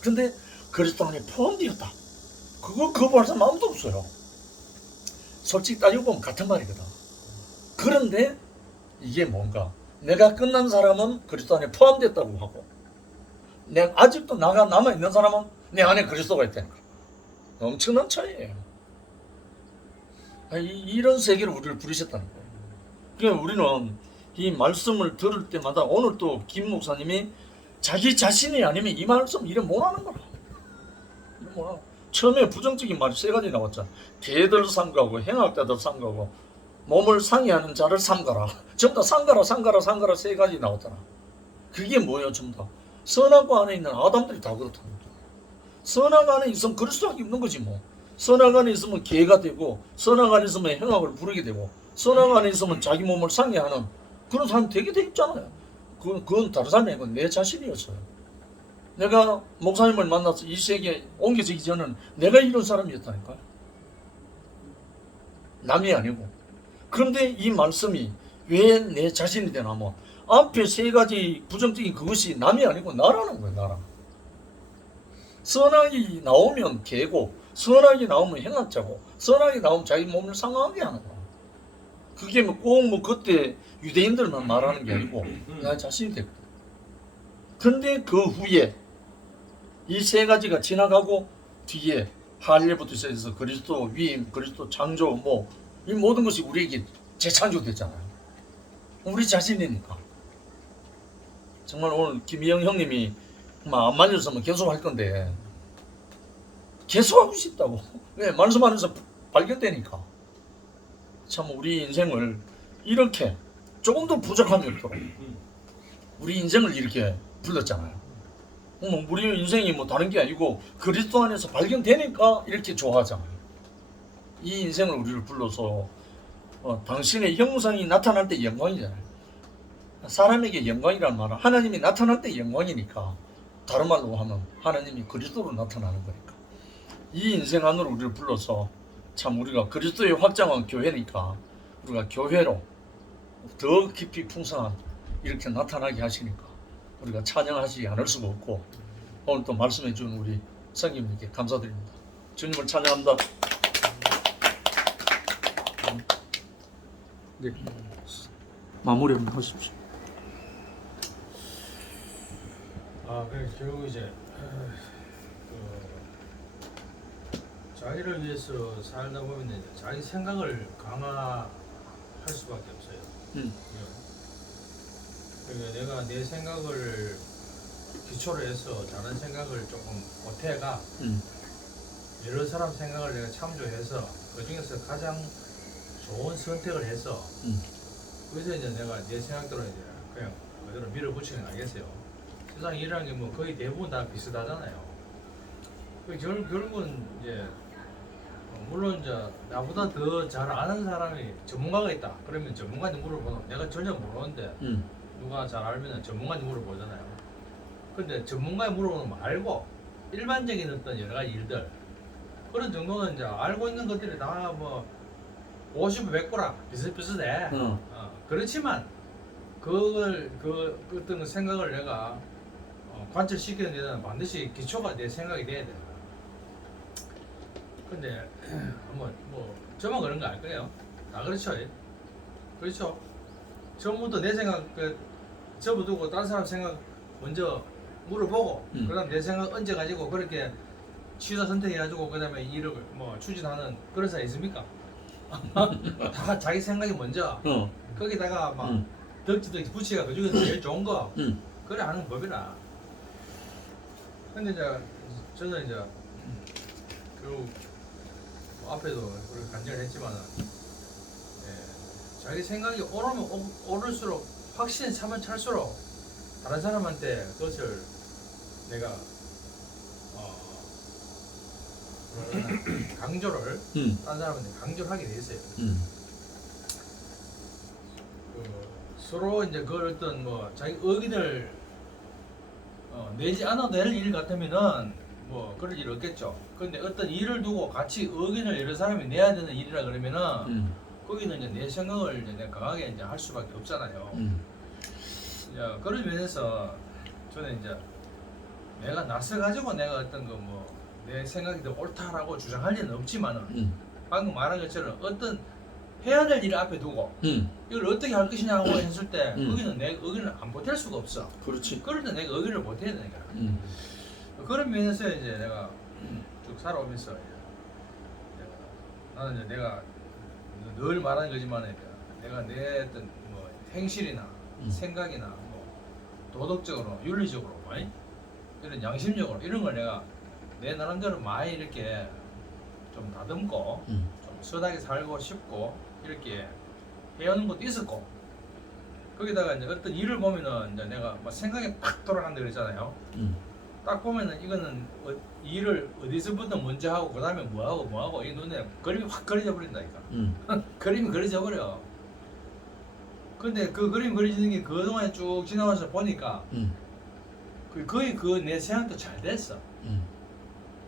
근데 그리스도 안에 포함되었다. 그거 거부할 사람 아무도 없어요. 솔직히 따지고 보면 같은 말이거든. 그런데 이게 뭔가 내가 끝난 사람은 그리스도 안에 포함됐다고 하고 내가 아직도 나가 남아있는 사람은 내 안에 그리스도가 있다는 거야. 엄청난 차이예요. 이런 세계를 우리를 부르셨다는 거예요. 그러니까 우리는 이 말씀을 들을 때마다 오늘 또 김 목사님이 자기 자신이 아니면 이 말씀 이래 못하는 거라. 이래 못하는. 처음에 부정적인 말이 세 가지 나왔잖아. 개들 삼가고 행악자들 삼가고 몸을 상해하는 자를 삼가라. 전부 다 상가라 세 가지 나왔잖아. 그게 뭐예요? 전부 다 선악과 안에 있는 아담들이 다 그렇다는 거죠. 선악 안에 있으면 그리스도가 있는 거지 뭐. 선악 안에 있으면 개가 되고 선악 안에 있으면 행악을 부르게 되고 선악 안에 있으면 자기 몸을 상해하는 그런 사람이 되게 돼 있잖아요. 그건 다른 사람이 아니고 내 자신이었어요. 내가 목사님을 만나서 이 세계에 옮겨지기 전에는 내가 이런 사람이었다니까요. 남이 아니고. 그런데 이 말씀이 왜 내 자신이 되냐면 앞에 세 가지 부정적인 그것이 남이 아니고 나라는 거예요. 나라. 선악이 나오면 개고 선악이 나오면 행악자고 선악이 나오면 자기 몸을 상하게 하는 거야. 그게 꼭 그때 유대인들만 말하는 게 아니고 나 자신이 됐거든. 근데 그 후에 이 세 가지가 지나가고 뒤에 할례부터 시작해서 그리스도 위임, 그리스도 창조 뭐 이 모든 것이 우리에게 재창조됐잖아요. 우리 자신이니까. 정말 오늘 김희영 형님이 안 말렸으면 계속 할 건데 계속 하고 싶다고. 왜? 말씀하면서 발견되니까. 참 우리 인생을 이렇게 조금 더 부족함이 없도록 우리 인생을 이렇게 불렀잖아요. 우리 인생이 뭐 다른 게 아니고 그리스도 안에서 발견되니까 이렇게 좋아하잖아요. 이 인생을 우리를 불러서 당신의 형상이 나타날 때 영광이잖아요. 사람에게 영광이라는 말은 하나님이 나타날 때 영광이니까 다른 말로 하면 하나님이 그리스도로 나타나는 거니까 이 인생 안으로 우리를 불러서 참 우리가 그리스도의 확장한 교회니까 우리가 교회로 더 깊이 풍성한 이렇게 나타나게 하시니까 우리가 찬양하지 않을 수가 없고 오늘 또 말씀해 준 우리 성님께 감사드립니다. 주님을 찬양합니다. 네. 마무리 한번 하십시오. 그래 결국 이제 자기를 위해서 살다 보면 이제 자기 생각을 강화할 수밖에 없어요. 그러니까 내가 내 생각을 기초로 해서 다른 생각을 조금 보태가 여러 사람 생각을 내가 참조해서 그 중에서 가장 좋은 선택을 해서 그래서 이제 내가 내 생각대로 이제 그냥 그대로 밀어붙이는 거 알겠어요. 세상 일이라는 게 뭐 거의 대부분 다 비슷하잖아요. 결국은 이제 물론 이제 나보다 더 잘 아는 사람이 전문가가 있다. 그러면 전문가한테 물어보는 내가 전혀 모르는데 누가 잘 알면 전문가한테 물어보잖아요. 근데 전문가에 물어보는 거 말고 일반적인 어떤 여러 가지 일들 그런 정도는 이제 알고 있는 것들이 다 뭐 50, 100거라 비슷비슷해. 그렇지만 그걸 그 어떤 생각을 내가 관철시키는 데는 반드시 기초가 내 생각이 돼야 돼. 근데 뭐 저만 그런 거 알 거예요. 다 그렇죠. 그렇죠. 처음부터 내 생각 접어두고 다른 사람 생각 먼저 물어보고 그다음 내 생각 얹어가지고 그렇게 취사 선택해가지고 그다음에 일을 뭐 추진하는 그런 사람 있습니까? 다 자기 생각이 먼저 거기다가 막 덕지덕지 붙이가 그 중에서 제일 좋은 거 그래 하는 법이라. 근데 이제 저는 이제 결국 뭐 앞에도 그렇게 간증을 했지만은 자기 생각이 오르면 오를수록 확신에 차면 찰수록 다른 사람한테 그것을 내가 강조를 다른 사람한테 강조를 하게 돼 있어요. 서로 이제 그걸 어떤 뭐 자기 의견을 내지 않아도 될 일 같으면은 뭐 그럴 일 없겠죠. 근데 어떤 일을 두고 같이 의견을 여러 사람이 내야 되는 일이라 그러면은 거기는 이제 내 생각을 이제 내가 강하게 이제 할 수밖에 없잖아요. 이제 그런 면에서 저는 이제 내가 낯을 가지고 내가 어떤 거 뭐 내 생각이 더 옳다라고 주장할 일은 없지만은 방금 말한 것처럼 어떤 해야 될 일을 앞에 두고 이걸 어떻게 할 것이냐고 했을 때 거기는 내 의견을 안 보탤 수가 없어. 그렇지. 그럴 때 내가 의견을 보태야 되니까. 그런 면에서 이제 내가 쭉 살아오면서 이제 나는 이제 내가 늘 말하는 거지만 내가 내 어떤 뭐 행실이나 생각이나 뭐 도덕적으로 윤리적으로 이런 양심적으로 이런 걸 내가 내 나름대로 많이 이렇게 좀 다듬고 좀 선하게 살고 싶고 이렇게 해오는 것도 있었고 거기다가 이제 어떤 일을 보면은 이제 내가 막 생각이 팍 돌아간다 그랬잖아요. 딱 보면은 이거는 이 일을 어디서부터 먼저 하고 그 다음에 뭐하고 이 눈에 그림이 확 그려져 버린다니까. 그림이 그려져 버려. 근데 그 그림 그려지는 게 그동안에 쭉 지나와서 보니까 거의 그 내 생각도 잘 됐어.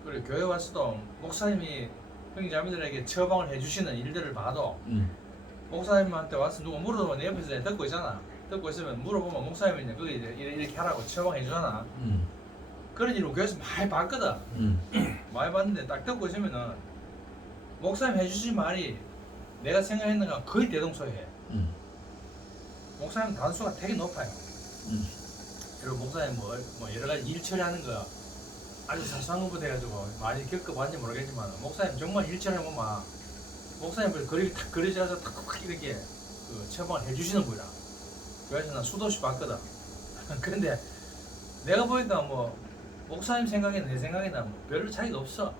그리고 교회 와서도 목사님이 형제자매들에게 처방을 해주시는 일들을 봐도 목사님한테 와서 누가 물어보면 내 옆에서 듣고 있잖아. 듣고 있으면 물어보면 목사님이 이제 거기 이렇게 하라고 처방해 주잖아. 그런 일을 교회에서 많이 봤거든. 많이 봤는데 딱 듣고 있으면은 목사님 해주신 말이 내가 생각했는 건 거의 대동소이해. 목사님 단수가 되게 높아요. 그리고 목사님 뭐 여러 가지 일 처리하는 거 아주 사소한 것부터 해가지고 많이 겪어봤는지 모르겠지만 목사님 정말 일 처리하면 막 목사님 그림이 탁 그려져서 탁 이렇게 그 처방을 해주시는 거라. 그래서 난 수도 없이 봤거든. 근데 내가 보니까 뭐 목사님 생각이나 내 생각이나 뭐 별로 차이가 없어.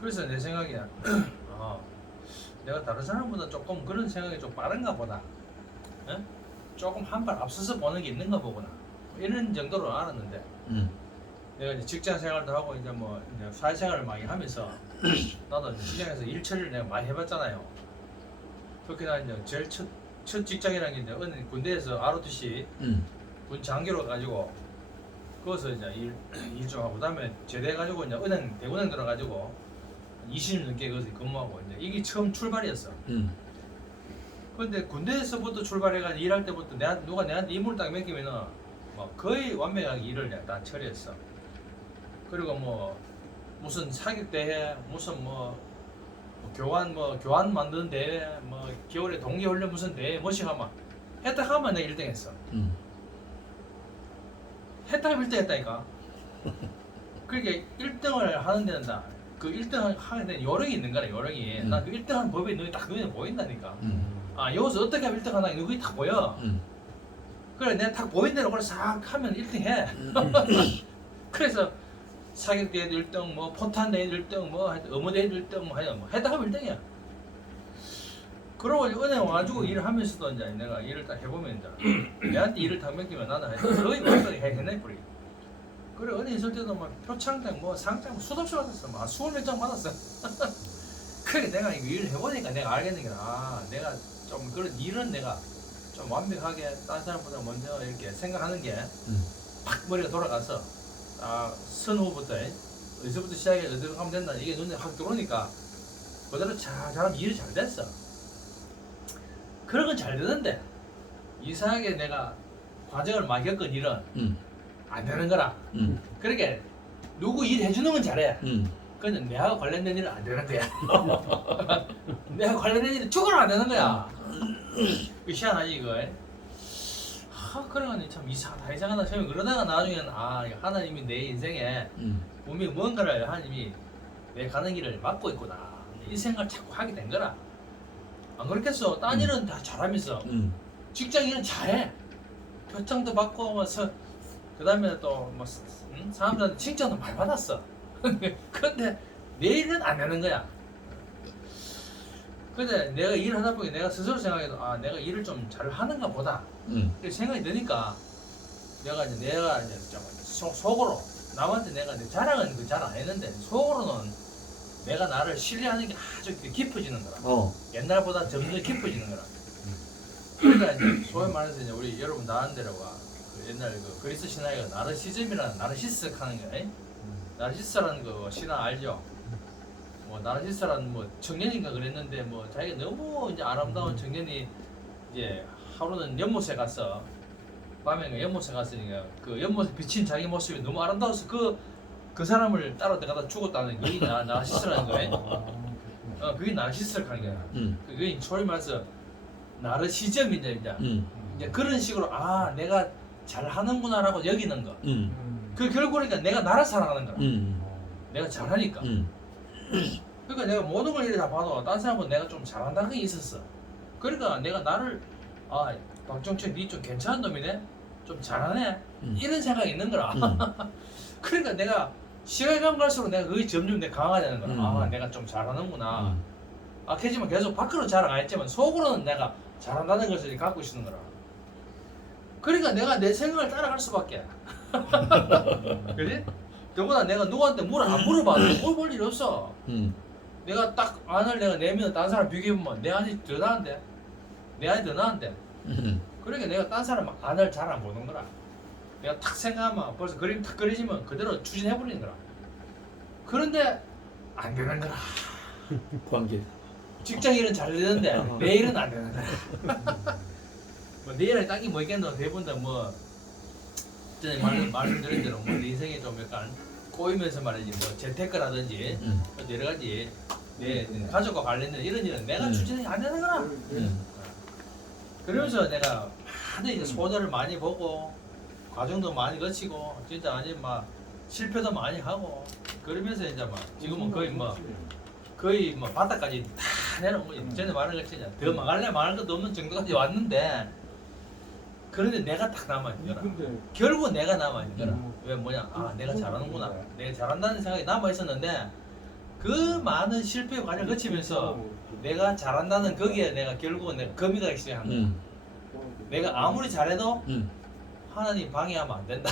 그래서 내 생각이야. 내가 다른 사람보다 조금 그런 생각이 좀 빠른가 보다. 에? 조금 한 발 앞서서 보는 게 있는가 보구나. 이런 정도로 알았는데 내가 이제 직장 생활도 하고 이제 뭐 이제 사회생활을 많이 하면서 나도 이제 직장에서 일 처리를 내가 많이 해봤잖아요. 특히나 이제 제일 첫 직장이라는 게 이제 어느 군대에서 ROTC 군 장교로 가지고 거기서 이제 일 좀 하고 그다음에 제대해가지고 이제 대구은행 들어가지고 20년 넘게 거기서 근무하고 이제 이게 처음 출발이었어. 근데 군대에서부터 출발해가지고 일할 때부터 누가 내한테 임무를 딱 맡기면은 뭐 거의 완벽하게 일을 내가 다 처리했어. 그리고 뭐 무슨 사격 대회, 무슨 뭐 교환 만드는 대회, 뭐 겨울에 동계훈련 무슨 대회 뭐씩 하면 했다 하면 내가 1등 했어. 했다 하면 1등 했다니까. 그러니까 1등을 하는 데는 그 1등 하는 데는 요령이 있는 거라. 요령이. 난 그 1등 하는 법이 딱 눈에 보인다니까. 여기서 어떻게 하면 1등 하나 눈이 딱 보여. 그래 내가 딱 보인 대로 그걸 싹 하면 1등 해. 그래서 사격대회도 1등, 뭐 포탄대회도 1등, 뭐 하여튼 어머대회도 1등, 뭐 했다 하면 1등이야. 그러고 은행 와가지고 일을 하면서도 이제 내가 일을 딱 해보면 이제 내한테 일을 딱 맡기면 나는 하여튼 거의 완전히 해내버리. 그래 은행 있을 때도 막 표창장, 뭐 상장, 뭐 수도 없이 받았어. 막 20몇 장 받았어. 그래 내가 이거 일을 해보니까 내가 알겠는 게 내가 좀 그런 일은 내가 좀 완벽하게 다른 사람보다 먼저 이렇게 생각하는 게 팍 머리가 돌아가서 선후부터 어디서부터 시작해 어디로 가면 된다 이게 눈에 확 들어오니까 그대로 잘하면 일이 잘 됐어. 그런 건 잘 되는데 이상하게 내가 과정을 많이 겪은 일은 안 되는 거라. 그러니까 누구 일 해주는 건 잘해. 근데 내가 관련된 일은 안 되는 거야. 내가 관련된 일은 죽어라 안 되는 거야. 그 희한하지 이거. 그래가지고 참 이상하다 처음에 그러다가 나중에는 하나님이 내 인생에 분명히 뭔가를 하나님이 내 가는 길을 막고 있구나 이 생각을 자꾸 하게 된 거라. 안 그렇겠어? 딴 일은 다 잘하면서 직장 일은 잘해. 표창도 받고 그 다음에 또 뭐 사람들한테 칭찬도 많이 받았어. 근데 내 일은 안 되는 거야. 근데 내가 일을 하다 보니 내가 스스로 생각해도 아 내가 일을 좀 잘 하는가 보다 이렇게 생각이 드니까 내가 이제 좀 속으로 남한테 내가 내 자랑은 그 잘 안 했는데 속으로는 내가 나를 신뢰하는 게 아주 깊어지는 거라. 옛날보다 점점 깊어지는 거라. 그러니까 이제 소위 말해서 이제 우리 여러분 나은 데로가 그 옛날 그 그리스 신화가 나르시즘이라는 나르시스 하는 거예요. 나르시스라는 그 신화 알죠? 뭐 나르시스라는 뭐 청년인가 그랬는데 뭐 자기가 너무 이제 아름다운 청년이 이제 하루는 연못에 가서 밤에 연못에 갔으니까 그 연못에 비친 자기 모습이 너무 아름다워서 그 사람을 따라 들어가다 죽었다는 그게 나르시스라는 거예요. 그게 나르시스를 하는 거야. 그게 소위 말해서 나르시즘이죠 이제 그런 식으로 아 내가 잘하는구나라고 여기는 거. 그 결국이니까 내가 나를 사랑하는 거야. 내가 잘하니까. 그러니까 내가 모든 걸 이렇게 다 봐도 딴 사람은 내가 좀 잘한다는 게 있었어. 그러니까 내가 나를 아 박정철 니 좀 괜찮은 놈이네, 좀 잘하네 이런 생각이 있는 거라. 그러니까 내가 시간이 가면 갈수록 내가 그게 점점 내 강화되는 거야. 아 내가 좀 잘하는구나. 하지만 계속 밖으로 자랑 안 했지만 속으로는 내가 잘한다는 것을 갖고 있는 거라. 그러니까 내가 내 생각을 따라갈 수밖에. 그지? 더구나 내가 누구한테 안 물어봐도 뭘 일 없어. 내가 딱 안을 내가 내면 딴 사람 비교해보면 내 안이 더 나은데, 내 안이 더 나은데. 그러니까 내가 딴 사람 안을 잘 안 보는 거라. 내가 탁 생각하면 벌써 그림 탁 그려지면 그대로 추진해버리는 거라. 그런데 안 되는 거라. 관계. 직장 일은 잘 되는데 내 일은 안 되는 거라. 뭐 내 일에 딱히 뭐 있겠노. 대부분 다뭐 전에 말씀드린 대로 뭐 내 인생에 좀 약간 꼬이면서 말이지 뭐 재테크라든지 여러 가지 내 가족과 관련된 이런 일은 내가 추진이 안 되는 거라. 그러면서 내가 많이 이제 소녀를 많이 보고 과정도 많이 거치고 진짜 아니 막 실패도 많이 하고 그러면서 이제 막 지금은 거의 뭐 바닥까지 다 내려온 거지. 전에 말한 것처럼 더 망할래 망할 것도 없는 정도까지 왔는데 그런데 내가 딱 남아있더라. 결국 내가 남아있더라. 왜 뭐냐? 아 내가 잘하는구나. 내가 잘한다는 생각이 남아있었는데 그 많은 실패 과정을 거치면서 내가 잘한다는 거기에 내가 결국은 내가 거미 가기 시작한 거야. 내가 아무리 잘해도 하나님 방해하면 안 된다.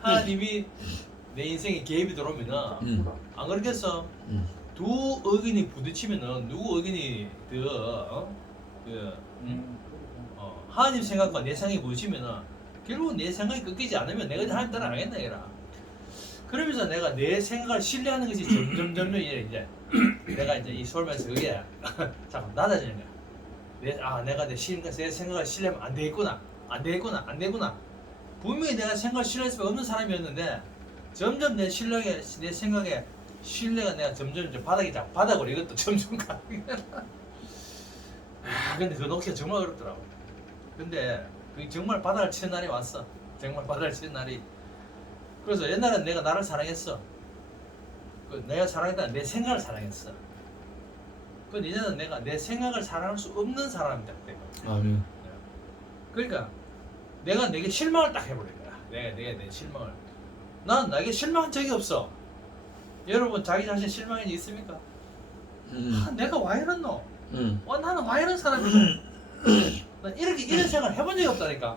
하나님이 내 인생에 개입이 들어오면은 안 그렇겠어? 두 의견이 부딪히면은 누구 의견이 하나님 생각과 내 생각이 부딪히면은 결국은 내 생각이 끊기지 않으면 내가 하나님 따라 안 하겠다 얘라. 그러면서 내가 내 생각을 신뢰하는 것이 점점 이제 내가 이제 이 솔면서 그게 잠깐 낮아지는 거야. 내가 내 생각을 신뢰하면 안 되겠구나. 분명히 내가 생각을 신뢰할 수밖에 없는 사람이었는데 점점 내 생각에 신뢰가 내가 점점 바닥으로 이것도 점점 가는 거야. 근데 그거 놓기가 정말 어렵더라고. 근데 그게 정말 바닥을 치는 날이 왔어. 정말 바닥을 치는 날이. 그래서 옛날엔 내가 나를 사랑했어. 내가 사랑했다는 내 생각을 사랑했어. 근데 이제는 내가 내 생각을 사랑할 수 없는 사람이다. 아멘. 그러니까 내가 내게 실망을 딱 해버린 거야. 내가 내 실망을. 난 나에게 실망한 적이 없어. 여러분 자기 자신 실망한 적 있습니까? 내가 왜 이랬노? 나는 왜 이런 사람이야? 난 이런 생각을 해본 적이 없다니까.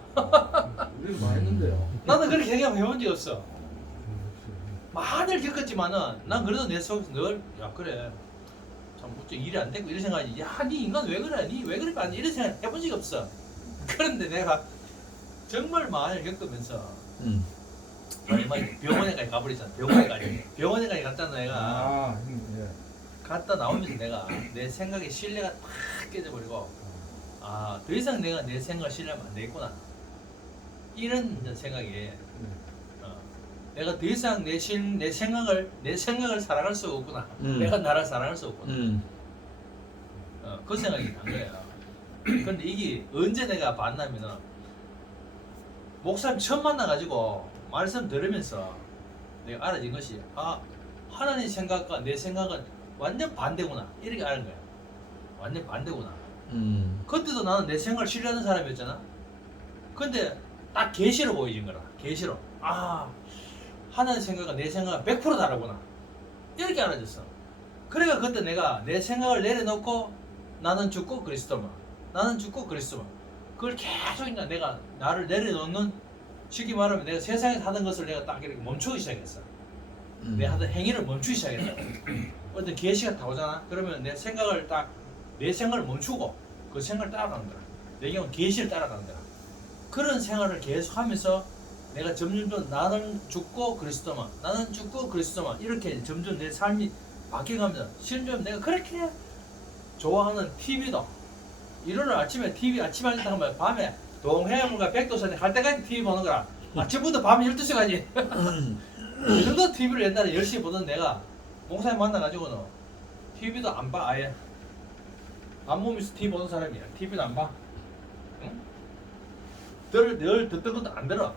우리는 많이 했는데요. 나는 그렇게 생각해본 적이 없어. 많이 겪었지만은 난 그래도 내 속에서 늘 야 그래 참 일이 안 되고 이런 생각이 야니 인간 왜 그래? 니 왜 그럴까? 이런 생각 해본 적이 없어. 그런데 내가 정말 많이 겪으면서 병원에까지 가버리잖아. 병원에까지 갔잖아 내가. 갔다 나오면서 내가 내 생각에 신뢰가 팍 깨져버리고 더 이상 내가 내 생각을 신뢰하면 안 되겠구나 이런 생각이 내가 더 이상 내 생각을 사랑할 수 없구나. 내가 나를 사랑할 수 없구나. 그 생각이 난 거야. 근데 이게 언제 내가 만나면은 목사님 처음 만나가지고 말씀 들으면서 내가 알아진 것이 하나님 생각과 내 생각은 완전 반대구나 이렇게 아는 거야. 완전 반대구나. 그때도 나는 내 생각을 신뢰하는 사람이었잖아. 근데 딱 계시로 보여진 거라. 계시로 하나님 생각과 내 생각은 100% 다르구나 이렇게 알아졌어. 그러니까 그때 내가 내 생각을 내려놓고 나는 죽고 그리스도만, 나는 죽고 그리스도만. 그걸 계속 이제 내가 나를 내려놓는, 쉽게 말하면 내가 세상에서 하던 것을 내가 딱 이렇게 멈추기 시작했어. 내가 하던 행위를 멈추기 시작했어. 어떤 계시가 다 오잖아. 그러면 내 생각을 딱, 내 생각을 멈추고 그 생각을 따라가는 거야. 내 경우는 계시를 따라가는 거야. 그런 생활을 계속 하면서 내가 점점 더 나는 죽고 그리스도만, 나는 죽고 그리스도만, 이렇게 점점 내 삶이 바뀌어가면서 심지어 내가 그렇게 좋아하는 TV도 일요일 아침에 TV 아침 할때 하면 밤에 동해물과 백두산에 갈 때까지 TV 보는 거라. 아침부터 밤 12시까지 그 정도 TV를 옛날에 열심히 보던 내가 목사님 만나가지고는 TV도 안 봐. 아예 안몸에서 TV 보는 사람이야. TV도 안 봐. 응? 늘 듣던 것도 안 들어.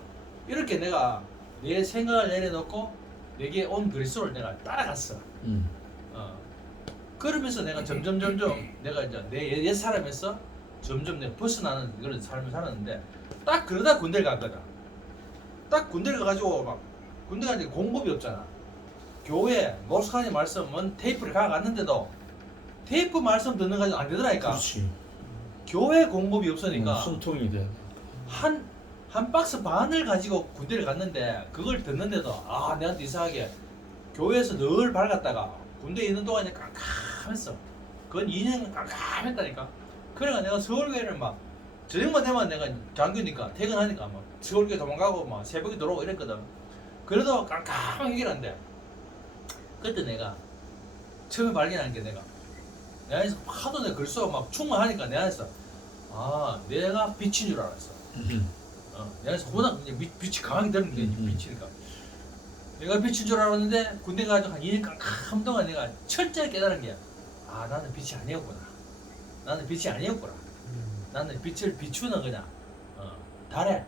이렇게 내가 내 생각을 내려놓고 내게 온 그리스도를 내가 따라갔어. 그러면서 내가 점점 내가 이제 내 옛 사람에서 점점 내가 벗어나는 그런 삶을 살았는데, 딱 그러다 군대를 갔거든. 딱 군대를 가가지고 막 군대 가니까 공급이 없잖아. 교회 목사님 말씀은 테이프를 가갔는데도 테이프 말씀 듣는 가지고 안 되더라니까. 그렇지. 교회 공급이 없으니까 숨통이 돼. 한 박스 반을 가지고 군대를 갔는데, 그걸 듣는데도 아, 내한테 이상하게 교회에서 늘 밝았다가 군대에 있는 동안에 깜깜했어. 그건 2년 깜깜했다니까. 그러니까 내가 서울교회를 막 저녁만 되면 내가 장교니까 퇴근하니까 막 서울교회 도망가고 막 새벽에 들어오고 이랬거든. 그래도 깜깜한 해결한데, 그때 내가 처음에 발견한 게 내가 내 안에서 하도 내가 글쓰고 막 충만하니까 내 안에서 아, 내가 빛인 줄 알았어. 내 안에서 워낙 이제 빛이 강하게 되는 게 빛이니까. 내가 빛인 줄 알았는데 군대 가지고 한 2년 깜깜 동안 내가 철저히 깨달은 게, 아, 나는 빛이 아니었구나. 나는 빛이 아니었구나. 나는 빛을 비추는 그냥 달에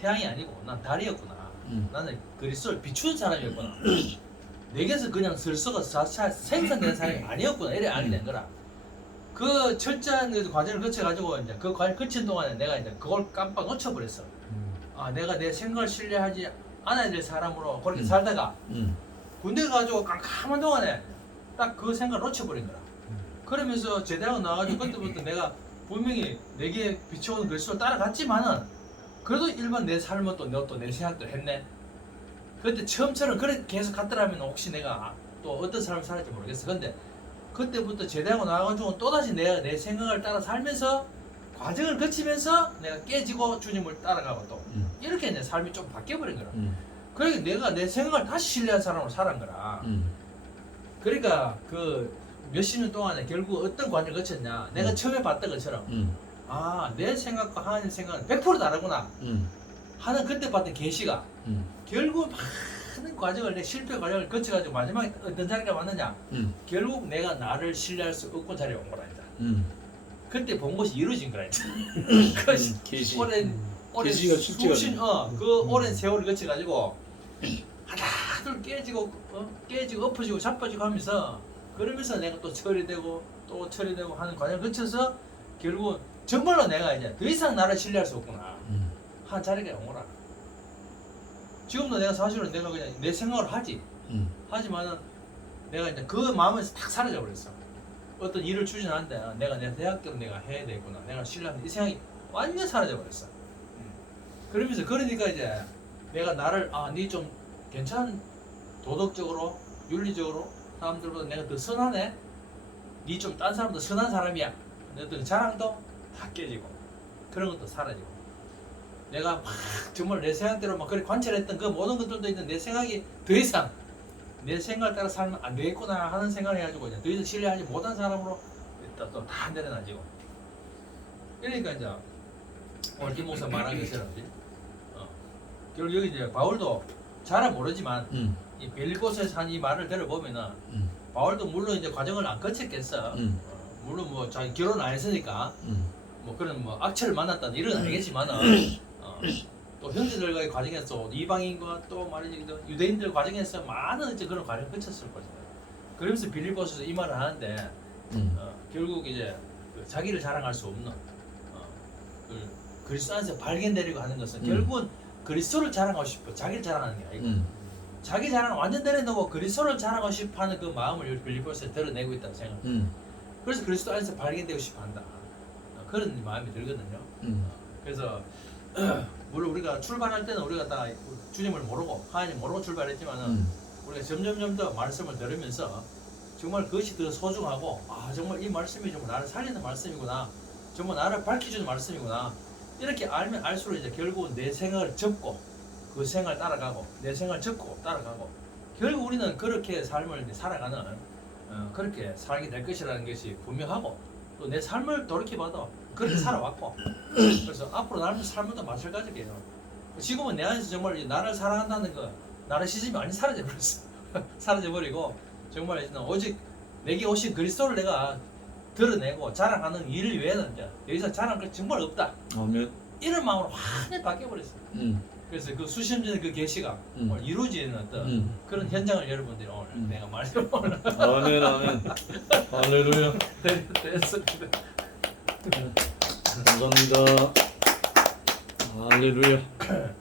태양이 아니고 난 달이었구나. 나는 그리스도를 비추는 사람이었구나. 내게서 그냥 슬서가 자차 생산되는 사람이 아니었구나. 이래 알게 된 거라. 그 철저한 그 과정을 거쳐가지고 이제 그 과정을 거친 동안에 내가 이제 그걸 깜빡 놓쳐버렸어. 아, 내가 내 생각을 신뢰하지 않아야 될 사람으로 그렇게 살다가 군대 가지고 깜깜한 동안에 딱 그 생각을 놓쳐버린 거라. 그러면서 제대하고 나와가지고 그때부터 내가 분명히 내게 비춰오는 그리스도를 따라갔지만은 그래도 일반 내 삶은 또 내 생각도 했네. 그때 처음처럼 그렇게 계속 갔더라면 혹시 내가 또 어떤 삶을 살았지 모르겠어. 근데 그때부터 제대하고 나와가지고 또다시 내가 내 생각을 따라 살면서 과정을 거치면서 내가 깨지고 주님을 따라가고 또 이렇게 내 삶이 좀 바뀌어버린 거라. 그러니까 내가 내 생각을 다시 신뢰한 사람으로 살은 거라. 그러니까 그 몇십 년 동안에 결국 어떤 과정을 거쳤냐, 내가 처음에 봤던 것처럼 아, 내 생각과 하나님 생각은 100% 다르구나 하는 그때 봤던 계시가 결국 많은 과정을, 내 실패 과정을 거쳐가지고 마지막에 어떤 자리가 왔느냐, 결국 내가 나를 신뢰할 수 없고 자리에 온 거라니까. 그때 본 것이 이루어진 거라니까. 계시. 오랜 계시가 실제가 수십 그 오랜 세월을 거쳐가지고 하나둘 깨지고 엎어지고 자빠지고 하면서, 그러면서 내가 또 처리되고 또 처리되고 하는 과정을 거쳐서 결국 정말로 내가 이제 더 이상 나를 신뢰할 수 없구나 한 자리가 온 거라. 지금도 내가 사실은 내가 그냥 내 생각을 하지만은 내가 이제 그 마음에서 탁 사라져 버렸어. 어떤 일을 추진하는데 내가 내 대학교로 내가 해야 되구나, 내가 신뢰하는 이 생각이 완전 사라져 버렸어. 그러면서 그러니까 이제 내가 나를 니 좀 괜찮은, 도덕적으로 윤리적으로 사람들보다 내가 더 선하네, 니 좀 딴 사람보다 선한 사람이야, 어떤 자랑도 다 깨지고 그런 것도 사라지고, 내가 막 정말 내 생각대로 막 그렇게 관찰했던 그 모든 것들도 있는 내 생각이 더 이상 내 생각을 따라 살면 안 되겠구나 하는 생각을 해가지고 이제 더 이상 신뢰하지 못한 사람으로 또 다 내려놔지고. 그러니까 이제 오늘 김 목사 말한 것처럼 결국 여기 이제 바울도 잘은 모르지만 이 빌립보서에서 한 이 말을 들어보면은 바울도 물론 이제 과정을 안 거쳤겠어. 물론 뭐 자기 결혼 안 했으니까 뭐 그런 뭐 악체를 만났다는 일은 아니겠지만은 또 형제들과의 과정에서 이방인과 또 말이지 유대인들 과정에서 많은 이제 그런 과정을 거쳤을 거잖아요. 그러면서 빌립보서에서 이 말을 하는데 결국 이제 그 자기를 자랑할 수 없는 그 그리스도 안에서 발견되려고 하는 것은 결국은 그리스도를 자랑하고 싶어 자기를 자랑하는 게 아니고 자기 자랑 완전 내려놓고 그리스도를 자랑하고 싶어하는 그 마음을 빌립보서에 드러내고 있다고 생각해요. 그래서 그리스도 안에서 발견되고 싶어한다. 그런 마음이 들거든요. 그래서 물론 우리가 출발할 때는 우리가 다 주님을 모르고 하나님 모르고 출발했지만은 우리가 점점 더 말씀을 들으면서 정말 그것이 더 소중하고 아 정말 이 말씀이 정말 나를 살리는 말씀이구나, 정말 나를 밝혀주는 말씀이구나, 이렇게 알면 알수록 이제 결국은 내 생각을 접고 그 생각을 따라가고 내 생각을 접고 따라가고 결국 우리는 그렇게 삶을 이제 살아가는 그렇게 살게 될 것이라는 것이 분명하고 또 내 삶을 돌이켜봐도 그렇게 살아왔고 그래서 앞으로 나의 삶도 마찬가지예요. 지금은 내 안에서 정말 이 나를 사랑한다는 거 나를 시즘이 완전히 사라져버렸어. 사라져버리고 정말 이제는 오직 내게 오신 그리스도를 내가 드러내고 자랑하는 일 외에는 이제 여기서 자랑할 것 정말 없다. 아멘. 이런 마음으로 완전히 바뀌어버렸어. 그래서 그 수십 년의 그 계시가 오늘 이루어지는 어떤 그런 현장을 여러분들이 오늘 내가 말씀 오늘 아멘 아멘. 할렐루야. 됐습니다. 감사합니다. 할렐루야.